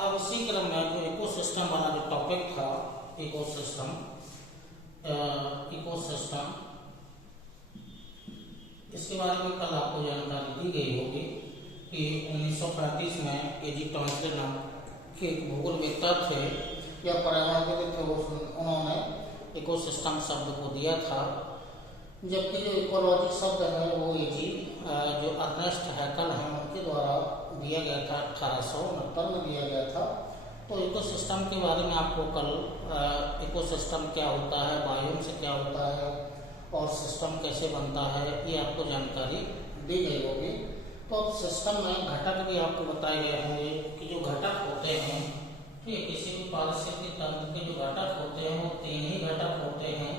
अब इसी क्रम में जो इकोसिस्टम वाला जो टॉपिक था, इकोसिस्टम इसके बारे में कल आपको जानकारी दी गई होगी कि 1935 में एजी टॉन्सले नाम के भूगोलवेत्ता थे या पर्यावरणविद थे, उन्होंने इकोसिस्टम शब्द को दिया था। जबकि जो इकोलॉजी शब्द है वो एजी जो अर्नेस्ट हैकल हैं उनके द्वारा दिया गया था, 1869 में दिया गया था। तो इकोसिस्टम के बारे में आपको कल इकोसिस्टम क्या होता है, बायोम से क्या होता है, और सिस्टम कैसे बनता है, ये आपको जानकारी दी गई होगी। तो अब सिस्टम में घटक भी आपको बताए गए होंगे कि जो घटक होते हैं, ठीक, किसी भी पारिस्थितिक तंत्र के जो घटक होते हैं वो 3 ही घटक होते हैं,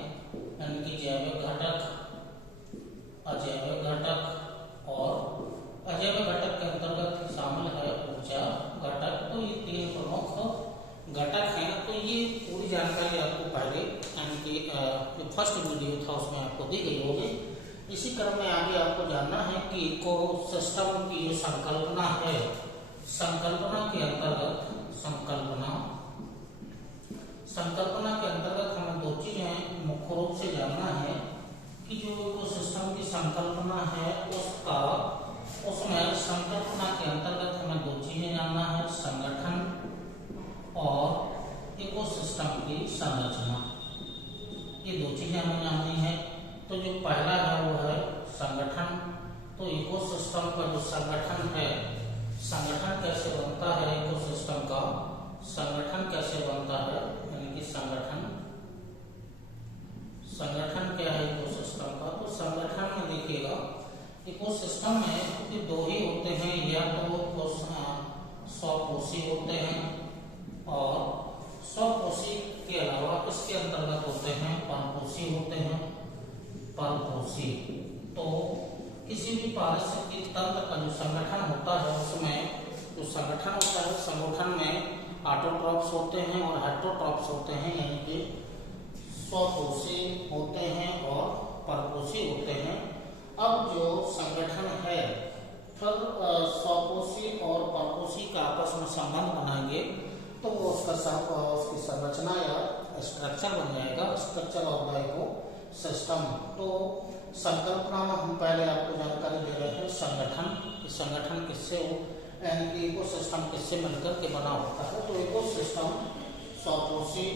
यानी कि जैविक घटक, अजैविक घटक और अजैविक घटक के अंतर्गत शामिल है ऊर्जा घटक। तो ये 3 प्रमुख घटक हैं। तो ये पूरी जानकारी आपको पहले यानी कि जो फर्स्ट वीडियो था उसमें आपको दी गई होगी। इसी क्रम में आगे आपको जानना है कि इकोसिस्टम की जो संकल्पना है, संकल्पना के अंतर्गत हमें 2 चीजें मुख्य रूप से जानना है कि जो इकोसिस्टम की संकल्पना है उसमें संकल्पना के अंतर्गत हमें 2 चीजें जानना है, संगठन और इकोसिस्टम की संरचना। ये 2 चीजें हमें जाननी है। तो जो पहला है वो है संगठन। तो इकोसिस्टम का जो संगठन है, संगठन कैसे बनता है, इकोसिस्टम का संगठन कैसे बनता है, यानी कि संगठन क्या है इकोसिस्टम का। तो संगठन में देखिएगा इकोसिस्टम में 2 ही होते हैं, या तो स्वपोषी होते हैं और स्वपोषी के अलावा इसके अंतर्गत होते हैं परपोषी होते हैं, परपोषी। तो किसी भी पारिस्थितिक तंत्र का जो संगठन होता है उसमें जो संगठन होता है, संगठन में ऑटोट्रॉप्स होते हैं और हेटेरोट्रॉप्स होते हैं, यानी कि स्वपोषी होते हैं और परपोषी होते हैं। अब जो संगठन है फिर स्वपोषी और परपोषी का आपस में संबंध बनाएंगे तो वो उसकी संरचना या स्ट्रक्चर बन जाएगा, स्ट्रक्चर ऑफ द इकोसिस्टम। तो संकल्पना में हम पहले आपको जानकारी दे रहे हैं संगठन किससे हो, यानी कि इकोसिस्टम किससे मिलकर के बना होता है। तो इकोसिस्टम स्वपोषी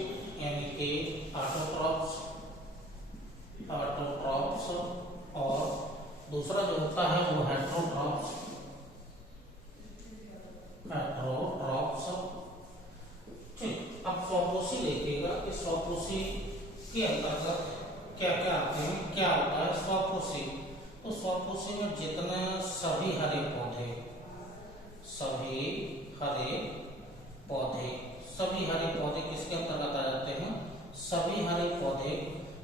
यानी कि ऑटोट्रॉप्स और दूसरा जो होता है वो हेटेरोट्रॉप्स। ठीक, अब स्वपोषी देखिएगा कि स्वपोषी के अंतर्गत क्या क्या आते हैं, क्या होता है स्वपोषी। तो स्वपोषी में जितने सभी हरे पौधे, सभी हरे पौधे। सभी हरे पौधे किसके अंतर्गत आ जाते हैं? सभी हरे पौधे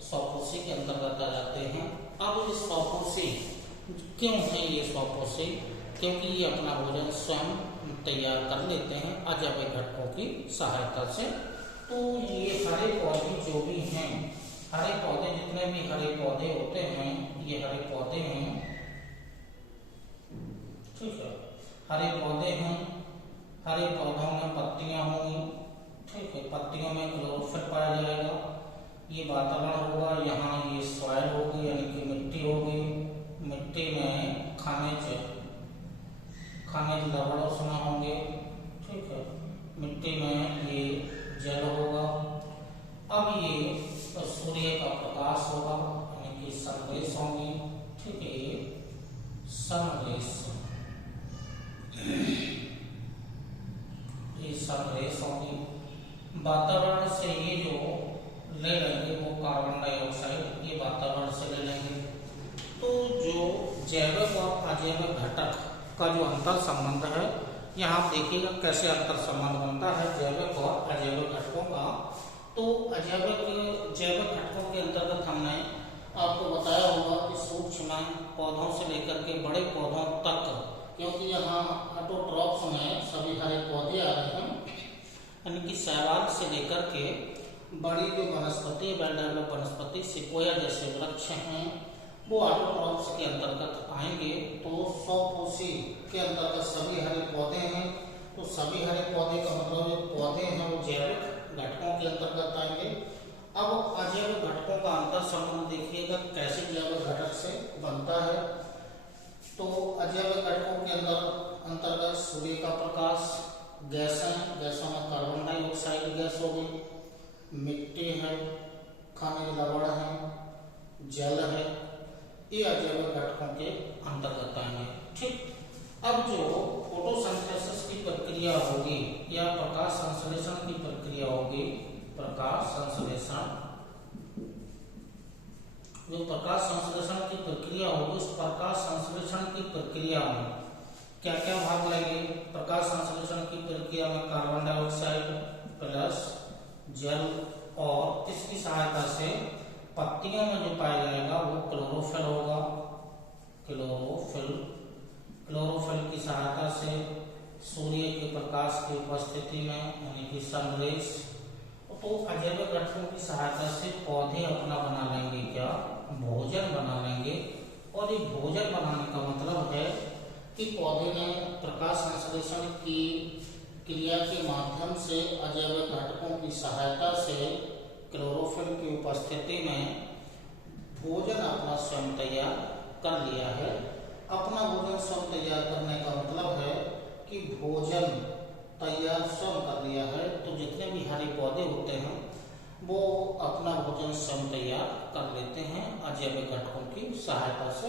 स्वपोषी के अंतर्गत आ जाते हैं। अब ये स्वपोषी क्यों है? ये स्वपोषी क्योंकि ये अपना भोजन स्वयं तैयार कर लेते हैं अजैविक घटकों की सहायता से। तो ये हरे पौधे जो भी हैं, हरे पौधे जितने भी हरे पौधे होते हैं, ये हरे पौधे हैं, ठीक है, हरे पौधे हैं। हरे पौधों में पत्तियां होंगी, ठीक है, पत्तियों में क्लोरोफिल पाया जाएगा। ये वातावरण होगा, यहाँ ये सॉइल होगी यानी कि मिट्टी होगी। मिट्टी में खनिज लवण उसमें होंगे, ठीक है। मिट्टी में ये जल होगा। अब ये सूर्य का प्रकाश होगा यानी कि सनरेज होंगी, ठीक है, ये सनरेज, ये सनरेज होंगी। वातावरण से ये जो ले लेंगे वो कार्बन डाइऑक्साइड, ये वातावरण से ले लेंगे। तो जो जैविक और अजैविक घटक का जो अंतर संबंध है, यहाँ आप देखिएगा कैसे अंतर संबंध बनता है जैविक और अजैविक घटकों का। तो जैविक घटकों के अंतर्गत हमने आपको बताया होगा कि सूक्ष्म पौधों से लेकर के बड़े पौधों तक, क्योंकि यहाँ ऑटोट्रॉफ्स में सभी हरे पौधे आ रहे हैं, यानी कि शैवाल से लेकर के बड़ी जो वनस्पति, वेल डेवलप्ड वनस्पति, सिकोया जैसे वृक्ष हैं, वो ऑटोट्रॉफ्स के अंतर्गत आएंगे। तो स्वपोषी के अंतर्गत सभी हरे पौधे हैं। तो सभी हरे पौधे का मतलब जो पौधे हैं वो जैविक घटकों के अंतर्गत आएंगे। अब अजैविक घटकों का अंतर संबंध देखिएगा कैसे जैविक घटक से बनता है। तो अजैविक घटकों के अंतर्गत सूर्य का प्रकाश, गैसें, गैसों में कार्बन डाइऑक्साइड गैस होगी, मिट्टी है, खनिज लवण है, जल है, ये अजैविक घटकों के अंतर्गत आएंगे, ठीक। अब जो फोटोसिंथेसिस की प्रक्रिया होगी या प्रकाश संश्लेषण की प्रक्रिया होगी, प्रकाश संश्लेषण, जो प्रकाश संश्लेषण की प्रक्रिया होगी, उस प्रकाश संश्लेषण की प्रक्रिया में क्या क्या भाग लेंगे? प्रकाश संश्लेषण की प्रक्रिया में कार्बन डाइऑक्साइड प्लस जल, और इसकी सहायता से पत्तियों में जो पाया जाएगा वो क्लोरोफिल होगा। क्लोरोफिल की सहायता से सूर्य के प्रकाश की उपस्थिति में यानी कि सनरेज, तो अजैविक घटकों की सहायता से पौधे अपना बना लेंगे, क्या? भोजन बना लेंगे। और ये भोजन बनाने का मतलब है कि पौधे ने प्रकाश संश्लेषण की क्रिया के माध्यम से अजैविक घटकों की सहायता से क्लोरोफिल की उपस्थिति में भोजन अपना स्वयं तैयार कर लिया है। अपना भोजन स्वयं तैयार करने का मतलब है कि भोजन तैयार स्वयं कर लिया है। तो जितने भी हरे पौधे होते हैं वो अपना भोजन स्वयं तैयार कर लेते हैं अजैविक घटकों की सहायता से।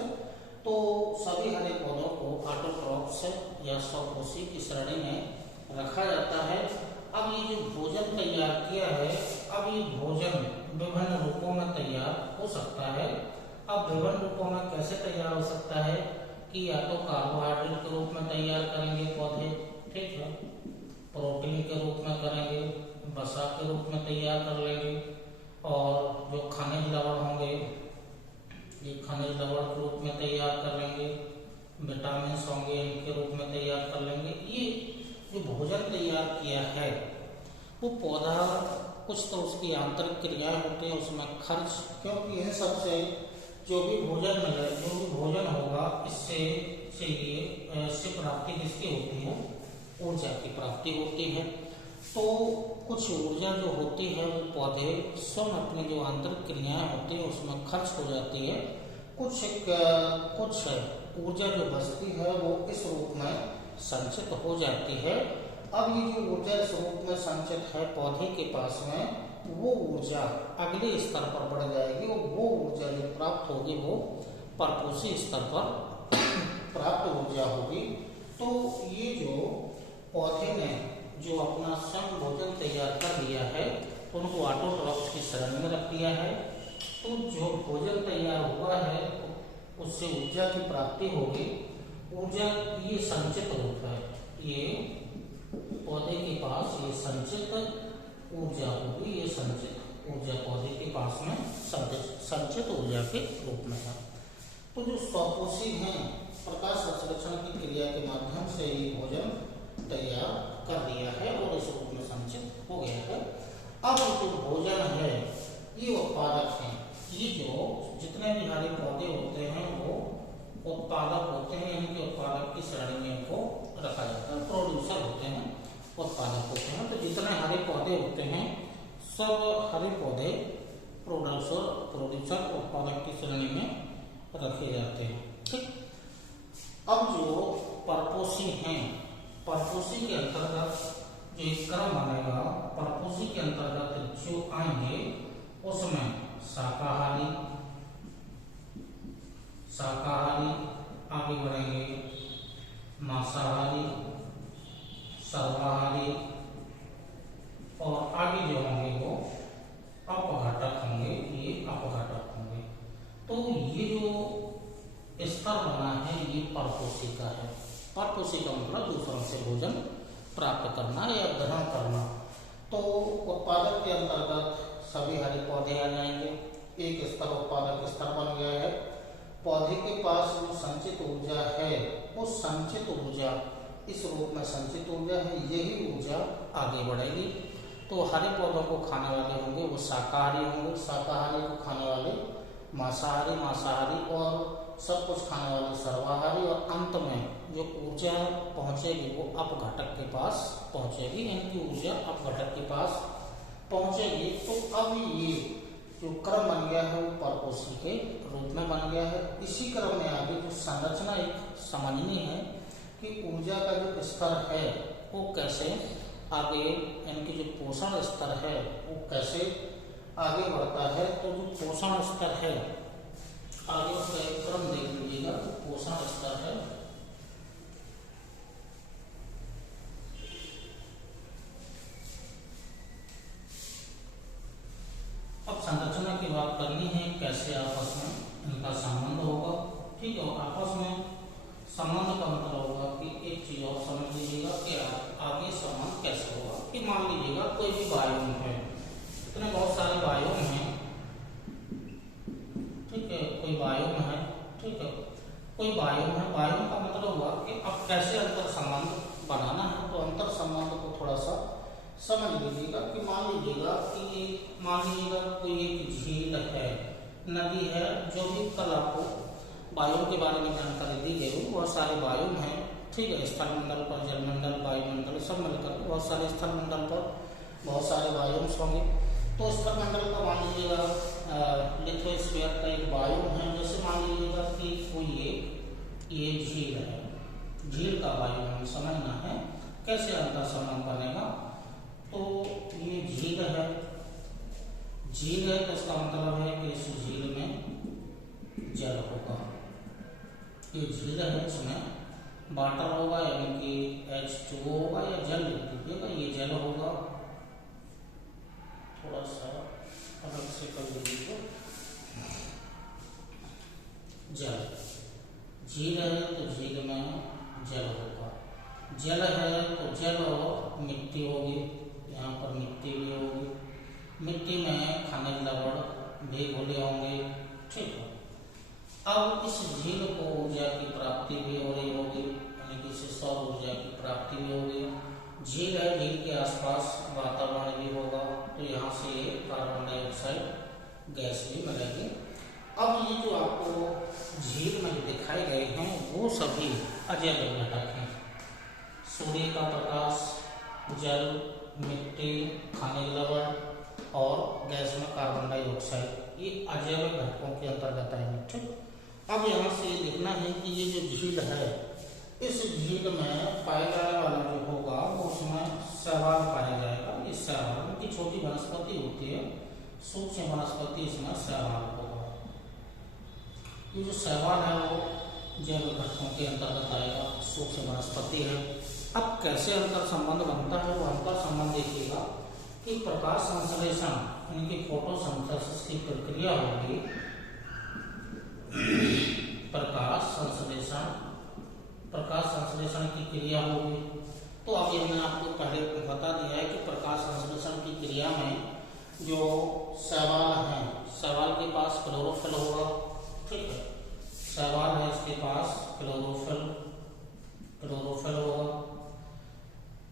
तो सभी हरे पौधों को ऑटोट्रॉफ्स या स्वपोषी की श्रेणी में रखा जाता है। अब ये जो भोजन तैयार किया है, अब ये भोजन विभिन्न रूपों में तैयार हो सकता है। अब विभिन्न रूपों में कैसे तैयार हो सकता है कि या तो कार्बोहाइड्रेट के रूप में तैयार करेंगे पौधे, ठीक है, प्रोटीन के रूप में करेंगे, वसा के रूप में तैयार कर लेंगे, और जो खनिज लवण होंगे ये खनिज लवण के रूप में तैयार कर लेंगे, विटामिन होंगे इनके रूप में तैयार कर लेंगे। ये जो भोजन तैयार किया है वो पौधा कुछ तो उसकी आंतरिक क्रियाएं होती हैं उसमें खर्च, क्योंकि इन सबसे जो भी भोजन मिले, जो भी भोजन होगा इससे प्राप्ति किसकी होती है? ऊर्जा की प्राप्ति होती है। तो कुछ ऊर्जा जो होती है वो पौधे स्वयं अपनी जो आंतरिक क्रियाएं होती है उसमें खर्च हो जाती है। कुछ ऊर्जा जो बचती है वो इस रूप में संचित हो जाती है। अब ये जो ऊर्जा इस रूप में संचित है पौधे के पास में, वो ऊर्जा अगले स्तर पर बढ़ जाएगी। वो ऊर्जा जो प्राप्त होगी वो परपोषी स्तर पर प्राप्त ऊर्जा होगी। तो ये जो पौधे ने जो अपना स्वयं भोजन तैयार कर लिया है उनको ऑटोट्रॉफ्स की श्रेणी में रख दिया है। तो जो भोजन तैयार हुआ है उससे ऊर्जा की प्राप्ति होगी। ऊर्जा ये संचित रूप है, ये पौधे के पास ये संचित ऊर्जा होगी, ये संचित ऊर्जा पौधे के पास में संचित ऊर्जा के रूप में है। तो जो स्वपोषी हैं, प्रकाश संश्लेषण की क्रिया के माध्यम से ये भोजन तैयार कर दिया है और इस रूप में संचित हो गया है। अब जो भोजन है ये उत्पादक हैं। ये जो जितने भी हरे पौधे होते हैं वो उत्पादक होते हैं, इनके उत्पादक की श्रेणी में इनको रखा जाता है। प्रोड्यूसर होते हैं, उत्पादक होते हैं। तो जितने हरे पौधे होते हैं सब हरे पौधे प्रोड्यूसर उत्पादक की श्रेणी में रखे जाते हैं। ठीक। अब जो परपोषी हैं, परपोषी के अंतर्गत जो एक क्रम बनेगा, परपोषी के अंतर्गत जो आएंगे उसमें शाकाहारी आगे बढ़ेंगे, मांसाहारी, सर्वाहारी और आगे जो होंगे वो अपघटक होंगे, ये अपघटक होंगे। तो ये जो स्तर बना है ये परपोषी का है। परपोषी का मतलब दूसरों से भोजन प्राप्त करना या ग्रहण करना। तो उत्पादक के अंतर्गत सभी हरे पौधे आ जाएंगे। एक स्तर उत्पादक स्तर बन गया है। पौधे के पास जो संचित ऊर्जा है वो संचित ऊर्जा इस रूप में संचित ऊर्जा है, यही ऊर्जा आगे बढ़ेगी। तो हरे पौधों को खाने वाले होंगे वो शाकाहारी होंगे, शाकाहारी को खाने वाले मांसाहारी और सब कुछ खाने वाले सर्वाहारी, और अंत में जो ऊर्जा पहुंचेगी वो अपघटक के पास पहुंचेगी। इनकी ऊर्जा अपघटक के पास पहुंचेगी। तो अब ये जो क्रम बन गया है वो परपोषी के रूप में बन गया है। इसी क्रम में आगे जो संरचना एक समझनी है कि ऊर्जा का जो स्तर है वो कैसे आगे, इनकी जो पोषण स्तर है वो कैसे आगे बढ़ता है। तो जो पोषण स्तर है आगे उसका एक क्रम देख लीजिएगा। पोषण स्तर है, अब संरचना की बात करनी है, कैसे आपस में इनका संबंध होगा। ठीक है, आपस में संबंध का मतलब होगा कि एक चीज और समझ लीजिएगा कि आगे संबंध कैसे होगा। कि मान लीजिएगा कोई भी बायोम है, इतने बहुत सारे बायोम हैं। ठीक है, कोई बायोम है, ठीक है, कोई बायोम है। बायोम का मतलब हुआ कि अब कैसे अंतर संबंध बनाना है। तो अंतर संबंध को थोड़ा सा समझ लीजिएगा कि मान लीजिएगा कोई एक झील है, नदी है, जो भी कल आपको बायोम के बारे में जानकारी दी गई, बहुत सारे बायोम हैं। ठीक है, स्थल मंडल पर, जलमंडल, वायुमंडल सब मिलकर बहुत सारे स्थल मंडल पर बहुत सारे बायोम्स होंगे। तो स्थल मंडल का मान लीजिएगा लिथोस्फीयर का एक बायोम है। जैसे मान लीजिएगा कि कोई ये झील है, झील का बायोम हमें समझना है कैसे अंतर संबंध बनेगा। तो ये झील है तो इसका मतलब है कि इस झील में जल होगा। ये झील है, इसमें वाटर होगा, यानी कि H2O होगा या जल लिख दीजिएगा, ये जल होगा। थोड़ा सा अलग से कर लीजिए। जल, झील है तो झील में जल होगा। जल है तो जल और मिट्टी होगी, यहाँ पर मिट्टी भी होगी। मिट्टी में खनिज लवण भी घुले होंगे। ठीक है, अब इस झील को ऊर्जा की प्राप्ति भी हो रही होगी, यानी कि इससे सौर ऊर्जा की प्राप्ति भी होगी। झील है, झील के आसपास वातावरण भी होगा, तो यहाँ से कार्बन डाइऑक्साइड गैस भी मिलेगी। अब ये जो आपको झील में दिखाए गए हैं वो सभी अजैव घटक हैं। सूर्य का प्रकाश, जल, मिट्टी, खनिज लवण और गैस में कार्बन डाइऑक्साइड, ये अजैव घटकों के अंतर्गत आएंगे। ठीक, अब यहाँ से ये लिखना है कि ये जो झील है, इस झील में पाए जाने वाला जो होगा वो उसमें शैवाल पाया जाएगा। इस शैवाल की छोटी वनस्पति होती है, सूक्ष्म वनस्पति, इसमें शैवाल होगा। ये जो शैवाल है वो जैव घटकों के अंतर्गत आएगा, सूक्ष्म वनस्पति है। अब कैसे अंतर संबंध बनता है, वो अंतर संबंध देखिएगा कि प्रकाश संश्लेषण यानी कि फोटोसिंथेसिस की प्रक्रिया होगी। प्रकाश संश्लेषण की क्रिया होगी। तो अब ये मैंने आपको पहले बता दिया है कि प्रकाश संश्लेषण की क्रिया में जो शैवाल है, शैवाल के पास क्लोरोफिल होगा, ठीक है, शैवाल है इसके पास क्लोरोफिल होगा।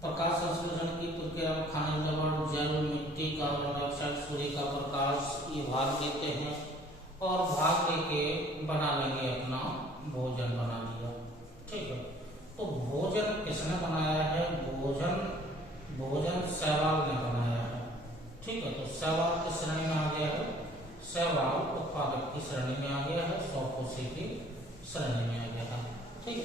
प्रकाश संश्लेषण की प्रक्रिया में खनिज लवण, जल, मिट्टी, कार्बन डाइऑक्साइड, सूर्य का प्रकाश ये भाग लेते हैं और भाग लेके बना लेंगे अपना भोजन बना लिया, ठीक है। तो भोजन किसने बनाया है? भोजन शैवाल ने बनाया है, ठीक है। तो शैवाल किस श्रेणी में आ गया है? शैवाल उत्पादक की श्रेणी में आ गया है, स्वकोशी की श्रेणी में आ गया है, ठीक है।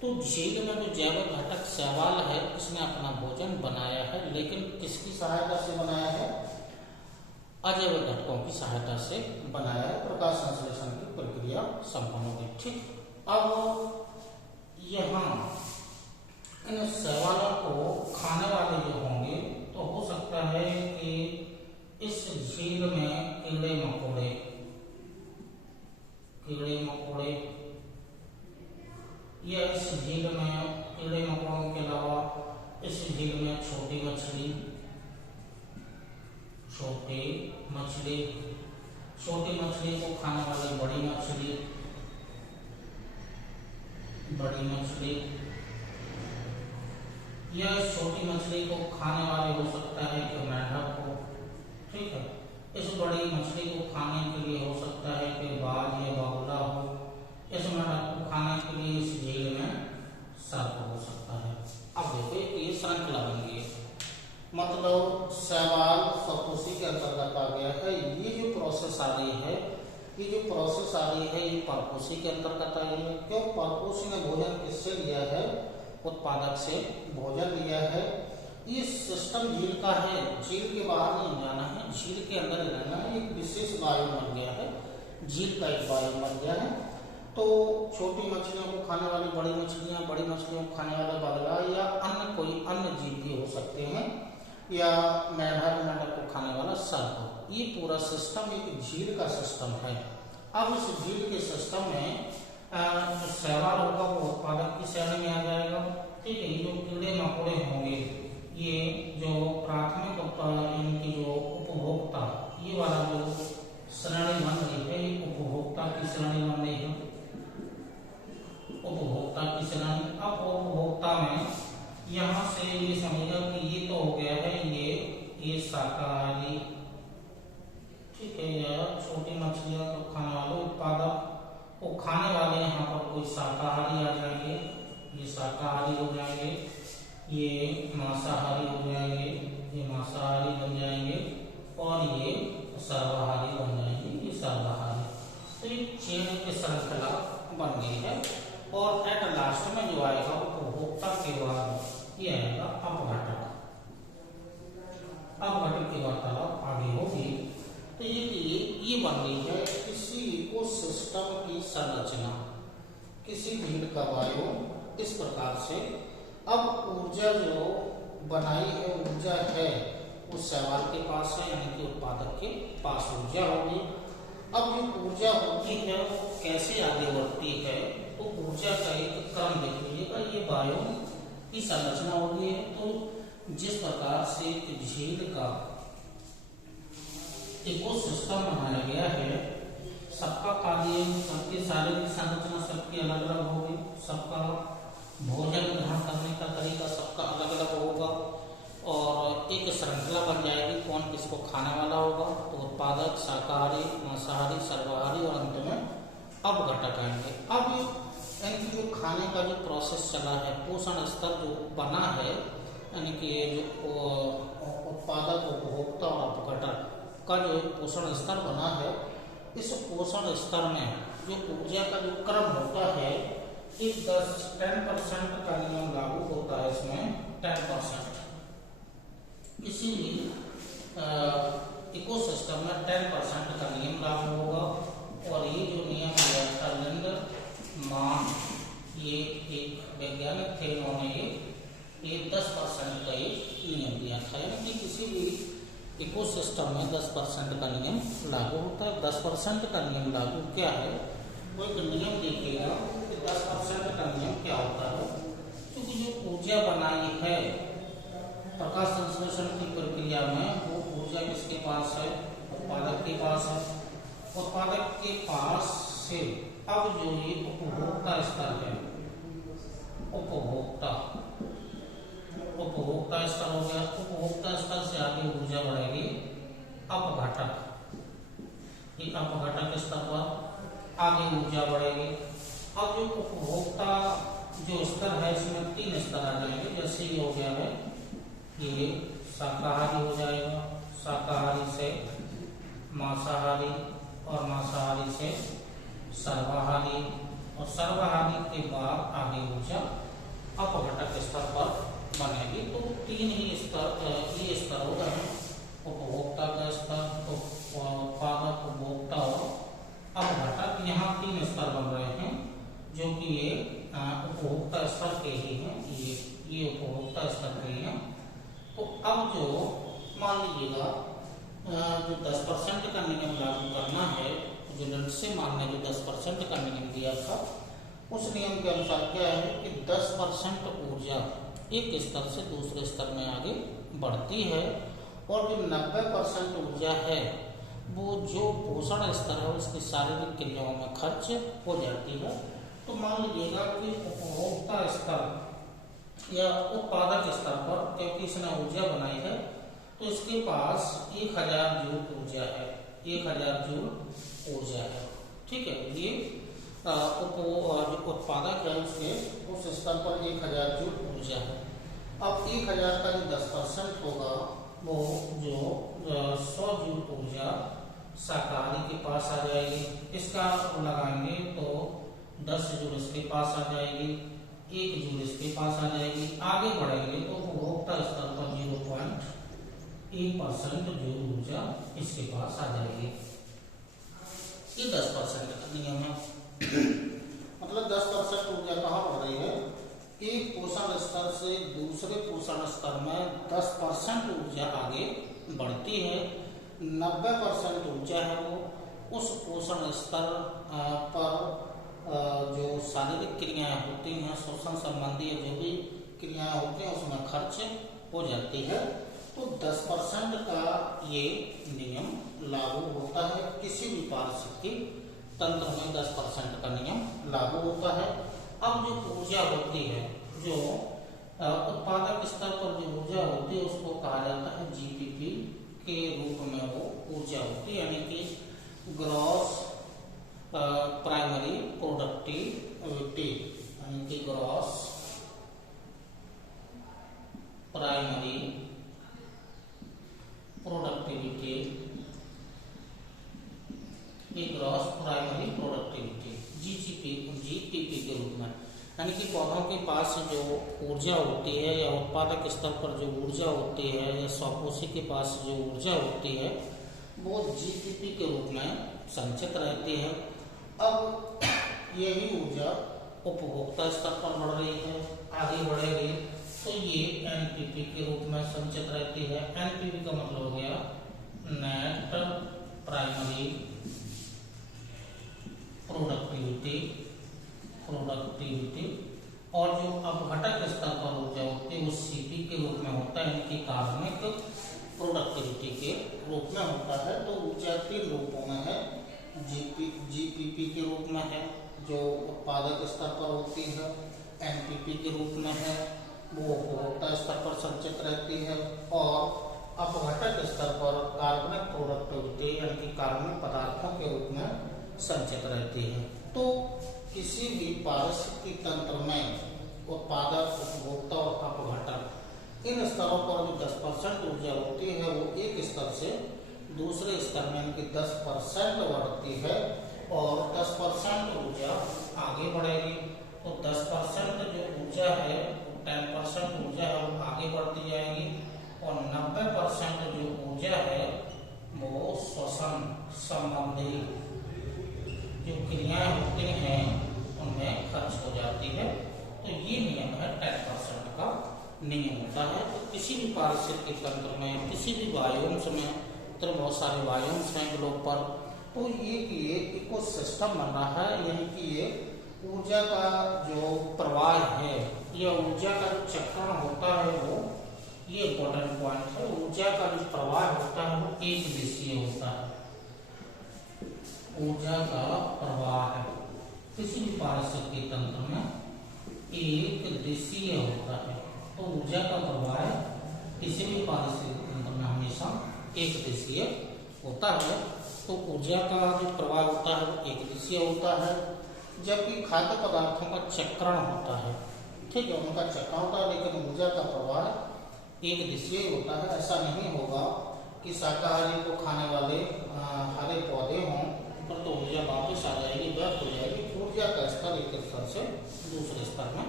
तो झील में जो जैव घटक शैवाल है उसने अपना भोजन बनाया है, लेकिन किसकी सहायता से बनाया है? अजैव घटकों की सहायता से बनाया है। प्रकाश संश्लेषण की प्रक्रिया संपन्न हो गई, ठीक। अब यहाँ इन शैवालों को खाने वाले जो होंगे तो हो सकता है कि इस झील में कीड़े मकोड़े या इस झील में कीड़े मकोड़ों के अलावा इस झील में छोटी मछली को खाने वाली बड़ी मछली या छोटी मछली को खाने वाले हो सकता है कि मेंढक हो, ठीक है। इस बड़ी मछली को खाने के लिए हो सकता है कि बाज या बगुला हो। इस मेंढक को खाने के लिए इस झील में सर्प हो सकता है। अब देखिए ये श्रृंखला बन गई, मतलब शैवाल स्वकोशी के अंतर्गत आ गया है। ये जो प्रोसेस आ रही है ये परपोषी के अंतर्गत आ रही है। क्यों? परपोषी ने भोजन किससे लिया है? उत्पादक से भोजन लिया है। ये सिस्टम झील का है, झील के बाहर नहीं जाना है, झील के अंदर रहना है। एक विशेष बायोम बन गया है, झील का एक बायोम बन गया है। तो छोटी मछलियों को खाने वाली बड़ी मछलियां, बड़ी मछलियों को खाने वाला बगला या अन्य जीव भी हो सकते हैं, या मेंढक को खाने वाला सर्प। ये पूरा सिस्टम एक झील का सिस्टम है। अब इस झील के सिस्टम में जो शैवाल होगा वो उत्पादक की श्रेणी में आ जाएगा, ठीक है। ये जो कीड़े मकोड़े होंगे, ये जो प्राथमिक इनकी जो उपभोक्ता, ये वाला जो श्रेणी बन रही है, ये उपभोक्ता की श्रेणी बन रही है, उपभोक्ता की श्रेणी। अब उपभोक्ता में यहाँ से ये समझिएगा कि ये तो हो गया है ये शाकाहारी, ठीक है, या छोटी मछलियां को खाने वाले उत्पादक को खाने वाले यहाँ पर कोई शाकाहारी आ जाएंगे, ये शाकाहारी हो जाएंगे, ये मांसाहारी हो जाएंगे, ये मांसाहारी बन जाएंगे, और ये सर्वाहारी बन जाएंगे, ये सर्वाहारी। तो ये चेन की श्रृंखला बन गई है। और एट लास्ट में जो आएगा उपभोक्ता के बाद ये आएगा अपघटक की वार्तालाप आगे होगी। तो ये बन रही है किसी इकोसिस्टम की संरचना, किसी झील का बायोम इस प्रकार से। अब ऊर्जा जो बनाई है, ऊर्जा है वो शैवाल के पास है, यानी कि उत्पादक के पास ऊर्जा होगी। अब जो ऊर्जा होती है वो कैसे आगे बढ़ती है? तो ऊर्जा का एक क्रम देख लीजिएगा, ये बायोम की संरचना होगी है। तो जिस प्रकार से एक झील का इकोसिस्टम बनाया गया है, सबका कार्य, सबकी शारीरिक संरचना सबकी अलग अलग होगी, सबका भोजन ग्रहण करने का तरीका सबका अलग अलग होगा, और एक श्रृंखला बन जाएगी कौन किसको खाने वाला होगा। तो उत्पादक, शाकाहारी, मांसाहारी, सर्वाहारी और अंत में अपघटक आएंगे। अब इनकी जो खाने का जो प्रोसेस चला है, पोषण स्तर जो बना है, यानी कि जो उत्पादक, उपभोक्ता और अपघटक का जो पोषण स्तर बना है, इस पोषण स्तर में जो ऊर्जा का जो क्रम होता है, इस 10% का नियम लागू होता है इसमें, 10%। किसी भी इकोसिस्टम में 10% का नियम लागू होगा। और ये जो नियम है टर्लिंग मान, ये एक वैज्ञानिक थे, उन्होंने ये 10% का एक नियम दिया था, यानी कि किसी भी इकोसिस्टम में 10% का नियम लागू होता है। 10% का नियम लागू क्या है? वो एक नियम देखिएगा कि 10% का नियम क्या होता है। क्योंकि जो ऊर्जा बनाई है प्रकाश संश्लेषण की प्रक्रिया में, वो ऊर्जा किसके पास है? उत्पादक के पास है। उत्पादक के पास से अब जो ये उपभोक्ता स्तर है, उपभोक्ता स्तर हो गया। उपभोक्ता स्तर से आगे ऊर्जा बढ़ेगी अपघटक, ये अपघटक स्तर पर आगे ऊर्जा बढ़ेगी। अब जो उपभोक्ता जो स्तर है इसमें 3 स्तर आ जाएंगे। जैसे ये हो गया है, ये शाकाहारी हो जाएगा, शाकाहारी से मांसाहारी और मांसाहारी से सर्वाहारी, और सर्वाहारी के बाद आगे ऊर्जा अपघटक स्तर पर बनेगी। तो 3 ही स्तर, ये स्तर हो गए उपभोक्ता का स्तर, उत्पादक, उपभोक्ता और अपघटक। यहाँ 3 स्तर बन रहे हैं जो कि ये उपभोक्ता स्तर के ही हैं, ये उपभोक्ता स्तर के ही हैं। तो अब जो मान लीजिएगा जो 10% का नियम लागू करना है, जो लंडसे मान ने जो 10% का नियम दिया था, उस नियम के अनुसार क्या है कि 10% ऊर्जा एक स्तर से दूसरे स्तर में आगे बढ़ती है, और जो 90% ऊर्जा है वो जो पोषण स्तर है उसकी शारीरिक क्रियाओं में खर्च हो जाती है। तो मान लीजिएगा कि उपभोक्ता स्तर या उत्पादक स्तर पर, क्योंकि इसने ऊर्जा बनाई है, तो इसके पास 1000 जूल ऊर्जा है, 1000 जूल ऊर्जा है। ठीक है, ये उत्पादक है उसके उस स्तर पर 1000 जूल ऊर्जा है। अब 1000 का जो 10% होगा वो जो 100 जूल ऊर्जा शाकाहारी के पास आ जाएगी। इसका लगाएंगे तो 10 जूल इसके पास आ जाएगी, 1 जूल इसके पास आ जाएगी। आगे बढ़ेंगे तो उपभोक्ता स्तर पर 0.1% जूल ऊर्जा इसके पास आ जाएगी। ये 10% का नियम है। मतलब 10% ऊर्जा कहाँ बढ़ रही है? एक पोषण स्तर से दूसरे पोषण स्तर में 10% ऊर्जा आगे बढ़ती है। 90% ऊर्जा है वो उस पोषण स्तर पर जो शारीरिक क्रियाएं होती हैं, श्वसन संबंधी जो भी क्रियाएं होती हैं उसमें खर्च हो जाती है। तो 10% का ये नियम लागू होता है। किसी भी पारिस्थितिक तंत्र में 10% का नियम लागू होता है। अब जो ऊर्जा होती है, जो उत्पादक स्तर पर जो ऊर्जा होती है उसको कहा जाता है जीपीपी के रूप में वो ऊर्जा होती है, यानी कि ग्रॉस प्राइमरी प्रोडक्टिविटी, यानी कि gross primary productivity, gross primary productivity GPP के रूप में। यानी कि पौधों के पास जो ऊर्जा होती है या उत्पादक स्तर पर जो ऊर्जा होती है या स्वपोषी के पास जो ऊर्जा होती है वो जीपीपी के रूप में संचित रहती है। अब यही ऊर्जा उपभोक्ता स्तर पर बढ़ रही है, आगे बढ़ेगी तो ये एनपीपी के रूप में संचित रहती है। एनपीपी का मतलब हो गया नेट प्राइमरी प्रोडक्टिविटी, और जो अपघटक स्तर पर ऊर्जा होती है वो सीपी के रूप में होता है, यानी कि कार्बनिक प्रोडक्टिविटी के रूप में होता है। तो ऊर्जा 3 रूपों में है। जीपीपी के रूप में है जो उत्पादक स्तर पर होती है, एनपीपी के रूप में है वो उपभोक्ता स्तर पर संचित रहती है, और अपघटक स्तर पर कार्बनिक प्रोडक्टिविटी यानी कि कार्बनिक पदार्थों के रूप में संचित रहती है। तो किसी भी पारिस्थितिक तंत्र में उत्पादक, उपभोक्ता और अपघटक इन स्तरों पर जो 10% ऊर्जा होती है वो एक स्तर से दूसरे स्तर में यानी कि 10% बढ़ती है, और 10% ऊर्जा आगे बढ़ेगी। तो 10% जो ऊर्जा है 10% ऊर्जा है वो आगे बढ़ती जाएगी, और 90% जो ऊर्जा है वो श्वसन संबंधी जो क्रियाएं होती हैं उनमें खर्च हो जाती है। तो ये नियम है 10% का नियम होता है। तो किसी भी पारिस्थितिक तंत्र में, किसी भी वायुअंश में, तो बहुत सारे वायुअंश हैं ग्लोब पर, तो ये इकोसिस्टम बन रहा है, यानी कि ये ऊर्जा का जो प्रवाह है या ऊर्जा का जो चक्रण होता है वो, ये इम्पोर्टेंट पॉइंट है, ऊर्जा का जो प्रवाह होता है वो एक दिशीय होता है। ऊर्जा का प्रवाह है किसी भी पारिस्थितिकी तंत्र में एक दिशीय होता है। तो ऊर्जा का प्रवाह किसी भी पारिस्थितिकी तंत्र में हमेशा एक दिशीय होता है। तो ऊर्जा का जो प्रवाह होता है वो एक दिशीय होता है, जबकि खाद्य पदार्थों का चक्रण होता है, ठीक है, उनका चक्रण होता है, लेकिन ऊर्जा का प्रवाह एक दिशीय होता है। ऐसा नहीं होगा कि शाकाहारी को खाने वाले हरे पौधे हों पर तो ऊर्जा वापस आ जाएगी, व्यर्थ हो जाएगी। ऊर्जा का स्तर एक स्तर से दूसरे स्तर में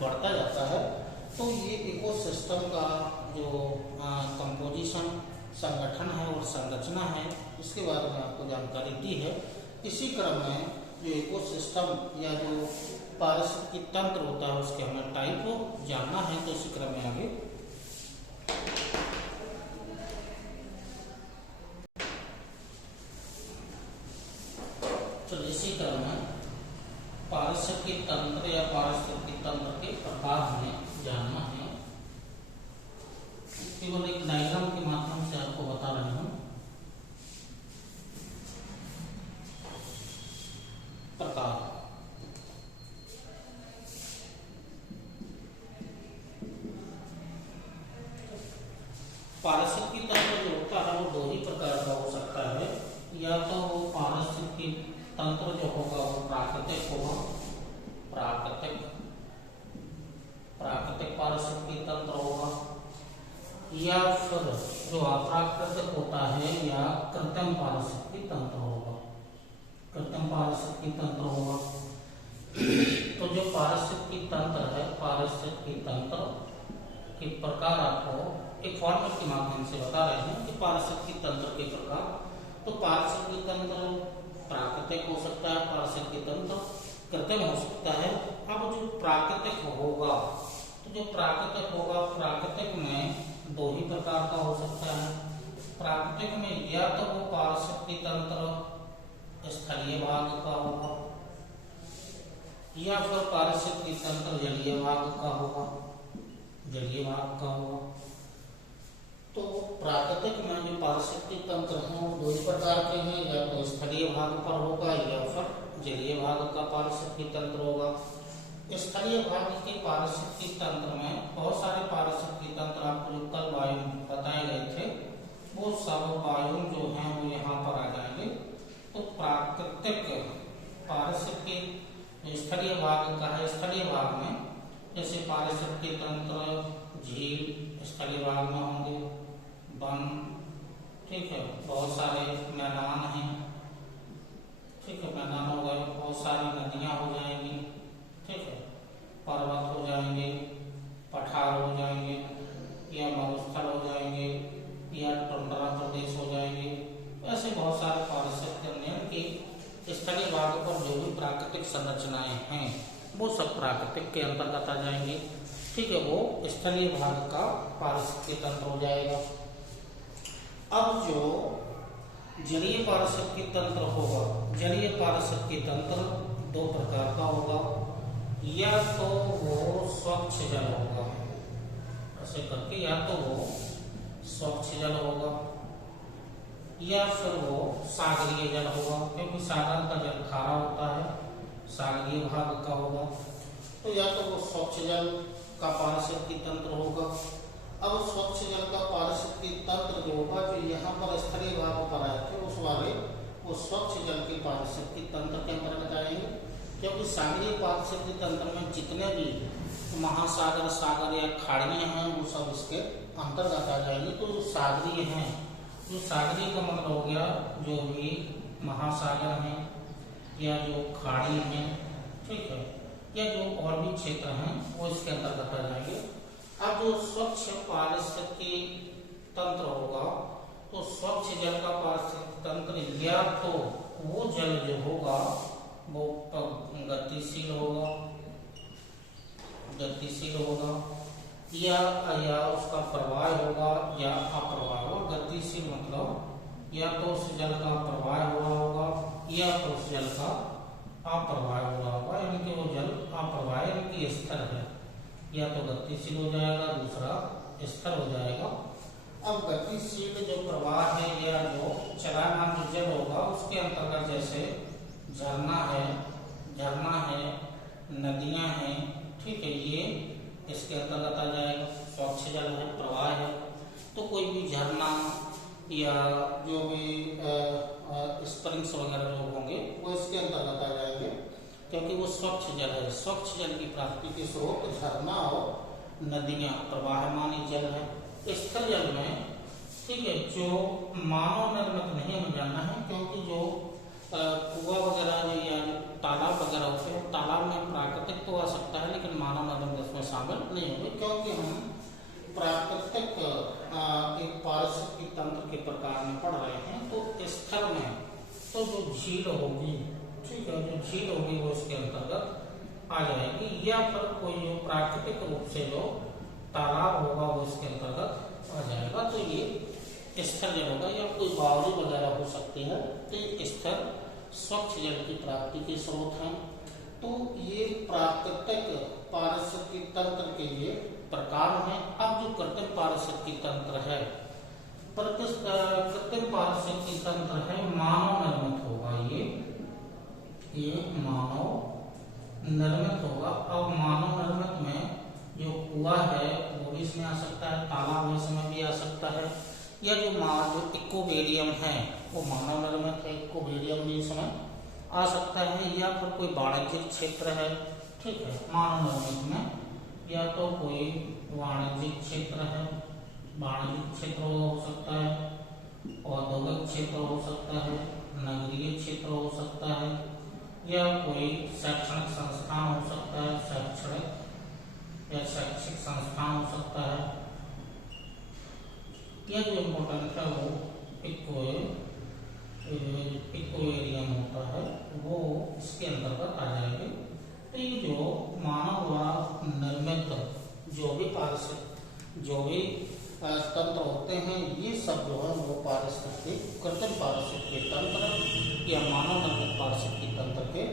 बढ़ता जाता है। तो ये इकोसिस्टम का जो कंपोजिशन, संगठन है और संरचना है, इसके बारे में आपको जानकारी दी है। इसी क्रम में जो इकोसिस्टम या जो पारिस्थितिकी तंत्र होता है उसके हमें टाइप को जानना है। तो इसी क्रम में आगे तो इसी क्रम में पारिस्थितिकी तंत्र या पारिस्थितिकी तंत्र के प्रकार हमें जानना है। केवल एक डायग्राम के माध्यम से आपको बता रहा हूं। प्रकार पारिस्थितिकी तंत्र जो होता है वो दो ही प्रकार का हो सकता है। या तो वो पारिस्थितिकी तंत्र जो होगा वो प्राकृतिक होगा, प्राकृतिक पारिस्थितिकी तंत्र होगा, या फिर जो अप्राकृतिक होता है या कृत्रिम पारिस्थितिकी तंत्र होगा, कृत्रिम पारिस्थितिकी तंत्र होगा। तो जो पारिस्थितिकी तंत्र है, पारिस्थितिकी तंत्र के प्रकार आपको एक फॉर्मेट के माध्यम से बता रहे हैं कि पारिस्थितिकी तंत्र के प्रकार। तो पारिस्थितिकी तंत्र प्राकृतिक हो सकता है, पारिस्थितिकी तंत्र कृत्रिम हो सकता है। अब जो प्राकृतिक होगा, तो जो प्राकृतिक होगा, प्राकृतिक में दो ही प्रकार का हो सकता है। प्राकृतिक में या तो वो पारिस्थितिकी तंत्र स्थलीय भाग का होगा, या फिर पारिस्थितिकी तंत्र जलीय भाग का होगा, जलीय भाग का होगा। तो प्राकृतिक में जो पारिस्थितिकी तंत्र हैं वो दो ही प्रकार के हैं, या तो स्थलीय भाग पर होगा या फिर जलीय भाग का पारिस्थितिकी तंत्र होगा। स्थलीय भाग के पारिस्थितिकी तंत्र में बहुत सारे पारिस्थितिकी तंत्र आपको जो कल वायु बताए गए थे, वो सब वायु जो हैं वो यहाँ पर आ जाएंगे। तो प्राकृतिक पारिस्थितिकी स्थलीय भाग का है, स्थलीय भाग में जैसे पारिस्थितिकी तंत्र झील स्थलीय भाग में होंगे, वन, ठीक है, बहुत सारे मैदान हैं, ठीक है, मैदान हो गए, बहुत सारी नदियां हो जाएंगी, ठीक है, पर्वत हो जाएंगे, पठार हो जाएंगे, या मरुस्थल हो जाएंगे, या टुंड्रा प्रदेश हो जाएंगे। ऐसे बहुत सारे पारिस्थितिकी की स्थलीय भाग पर जो भी प्राकृतिक संरचनाएं हैं वो सब प्राकृतिक के अंतर्गत आ जाएंगी, ठीक है, वो स्थलीय भाग का पारिस्थितिकी तंत्र हो जाएगा। अब जो जलीय पारिस्थितिकी तंत्र होगा, जलीय पारिस्थितिकी तंत्र दो प्रकार का होगा। या तो वो स्वच्छ जल होगा, ऐसे करके, या तो वो स्वच्छ जल होगा, या फिर वो सागरीय जल होगा, क्योंकि सागर का जल खारा होता है, सागरीय भाग का होगा। तो या तो वो स्वच्छ जल का पारिस्थितिकी तंत्र होगा। अब स्वच्छ जल का पारिस्थितिकी तंत्र जो होगा, जो यहाँ पर स्थलीय भाग पर आए थे उस वाले वो स्वच्छ जल के पारिस्थितिकी तंत्र के अंतर्गत आएंगे, क्योंकि सागरीय पारिस्थितिकी तंत्र में जितने भी महासागर, सागर या खाड़ियाँ हैं वो सब इसके अंतर्गत आ जाएंगी। तो जो सागरीय हैं, जो सागरीय का मतलब हो गया जो भी महासागर हैं या जो खाड़ी हैं, ठीक है, या जो और भी क्षेत्र हैं वो इसके अंतर्गत आ जाएंगे। अब जो स्वच्छ पारिस्थितिकी तंत्र होगा, तो स्वच्छ जल का पारिस्थितिकी तंत्र या तो वो जल जो होगा वो गतिशील होगा, गतिशील होगा, या उसका प्रवाह होगा या अप्रवाह होगा। गतिशील मतलब या तो उस जल का प्रवाह हो रहा होगा या तो उस जल का अप्रवाह हो रहा होगा, यानी कि वो जल अप्रवाह यानी कि स्थिर है, या तो गतिशील हो जाएगा, दूसरा स्थिर हो जाएगा। अब गतिशील जो प्रवाह है या जो चलायमान जो जल होगा उसके अंतर्गत जैसे झरना है, नदियां हैं, ठीक है, ये इसके अंतर्गत आ जाएगा। स्वच्छ जल है, प्रवाह है, तो कोई भी झरना या जो भी स्प्रिंग्स वगैरह जो होंगे वो इसके अंतर्गत आ जाएंगे, क्योंकि वो स्वच्छ जल है। स्वच्छ जल की प्राप्ति के स्रोत झरना और नदियां प्रवाहमान जल है। स्थिर जल में, ठीक है, जो मानव निर्मित नहीं हमें जानना है, क्योंकि जो कुआं वगैरह या तालाब वगैरह होते हैं, तालाब में प्राकृतिक तो आ सकता है लेकिन मानव निर्मित इसमें शामिल नहीं होंगे, क्योंकि हम प्राकृतिक एक पारिस्थितिकी तंत्र के प्रकार में पढ़ रहे हैं। तो स्थिर में तो जो झील होगी, ठीक है, जो झील होगी वो इसके अंतर्गत आ जाएगी, या फिर कोई जो प्राकृतिक रूप से जो तालाब होगा वो इसके अंतर्गत आ जाएगा। तो ये स्थिर जल होगा, या कोई बावड़ी वगैरह हो सकती है, तो ये स्थिर स्वच्छ जल की प्राप्ति के स्रोत हैं। तो ये प्राकृतिक पारिस्थितिकी तंत्र के ये प्रकार हैं। अब जो कृत्रिम पारिस्थितिकी तंत्र है, कृत्रिम पारिस्थितिकी तंत्र है, मानव निर्मित होगा, ये मानव निर्मित होगा। अब मानव निर्मित में जो कुआं है वो भी इसमें आ सकता है, तालाब इसमें भी आ सकता है, या जो इकोबेरियम है वो मानव निर्मित है, इकोबेरियम भी इसमें आ सकता है, या फिर कोई वाणिज्यिक क्षेत्र है, ठीक है, मानव निर्मित में, या तो कोई वाणिज्यिक क्षेत्र है, वाणिज्यिक क्षेत्र हो सकता है, औद्योगिक क्षेत्र हो सकता है, नगरीय क्षेत्र हो सकता है, या कोई शैक्षणिक संस्थान हो सकता है, शैक्षणिक या शैक्षिक संस्थान हो सकता है, या जो इम्पोर्टेंट है वो इकोएरियम होता है, वो इसके अंतर्गत आ जाएंगे। तो ये जो मानव द्वारा निर्मित जो भी तंत्र होते हैं, ये सब जो है वो कृत्रिम पारिस्थितिकी तंत्र या मानव निर्मित पारिस्थितिकी तंत्र के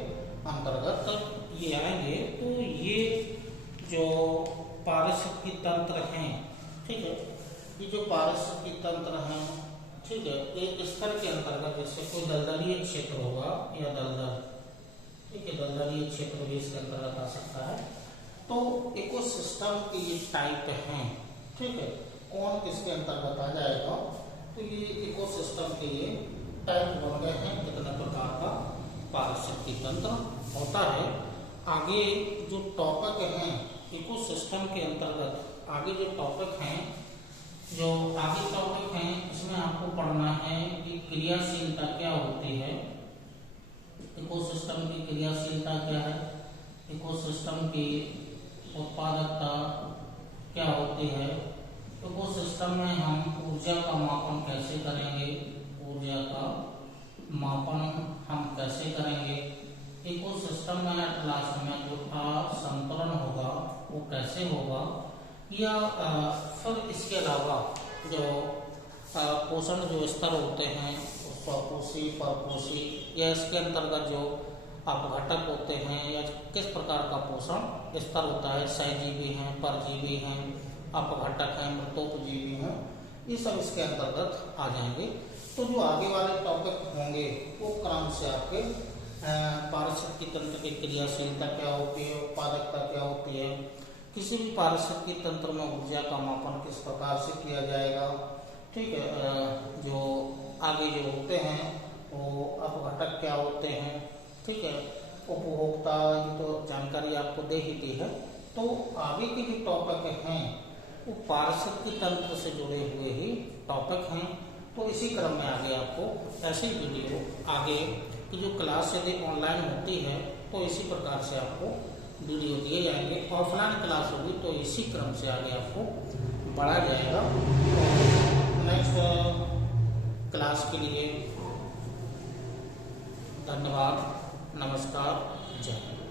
अंतर्गत ये आएंगे। तो ये जो पारिस्थितिकी तंत्र हैं, ठीक है, ये जो पारिस्थितिकी तंत्र हैं, ठीक है, एक स्तर के अंतर्गत जैसे कोई दलदलीय क्षेत्र होगा या दलदल, ठीक है, दलदलीय क्षेत्र भी इसके अंतर्गत आ सकता है। तो इकोसिस्टम के ये टाइप हैं, ठीक है, कौन किसके अंतर्गत आ जाएगा, तो ये इकोसिस्टम के ये टाइप बन गए हैं, कितने प्रकार का पारिस्थितिकी तंत्र होता है। आगे जो टॉपिक हैं इकोसिस्टम के अंतर्गत, आगे जो टॉपिक हैं इसमें आपको पढ़ना है कि क्रियाशीलता क्या होती है, इकोसिस्टम की क्रियाशीलता क्या है, इकोसिस्टम की उत्पादकता क्या होती है, इकोसिस्टम में हम ऊर्जा का मापन कैसे करेंगे, ऊर्जा का मापन हम कैसे करेंगे, इकोसिस्टम में लास्ट में जो असंतुलन होगा वो कैसे होगा, या फिर इसके अलावा जो पोषण जो स्तर होते हैं, स्वपोषी, परपोषी, या इसके अंतर्गत जो अपघटक होते हैं, या किस प्रकार का पोषण स्तर होता है, सहजीवी हैं, परजीवी हैं, अपघटक हैं, मृतोपजीवी हैं, ये सब इसके अंतर्गत आ जाएंगे। तो जो आगे वाले टॉपिक होंगे वो क्रम से आपके पारिस्थितिकी तंत्र की क्रियाशीलता क्या होती है, उत्पादकता क्या होती है, किसी भी पारिस्थितिकी तंत्र में ऊर्जा का मापन किस प्रकार से किया जाएगा, ठीक है, जो आगे जो होते हैं वो अपघटक क्या होते हैं, ठीक है, उपभोक्ता, ये तो जानकारी आपको दे ही दी है। तो आगे के जो टॉपिक हैं वो पारिस्थितिकी तंत्र से जुड़े हुए ही टॉपिक हैं। तो इसी क्रम में आगे आपको ऐसी वीडियो आगे की जो क्लास यदि ऑनलाइन होती है तो इसी प्रकार से आपको वीडियो दिए जाएंगे। ऑफलाइन क्लास होगी तो इसी क्रम से आगे आपको बढ़ा जाएगा। नेक्स्ट क्लास के लिए धन्यवाद, नमस्कार, जय हिंद।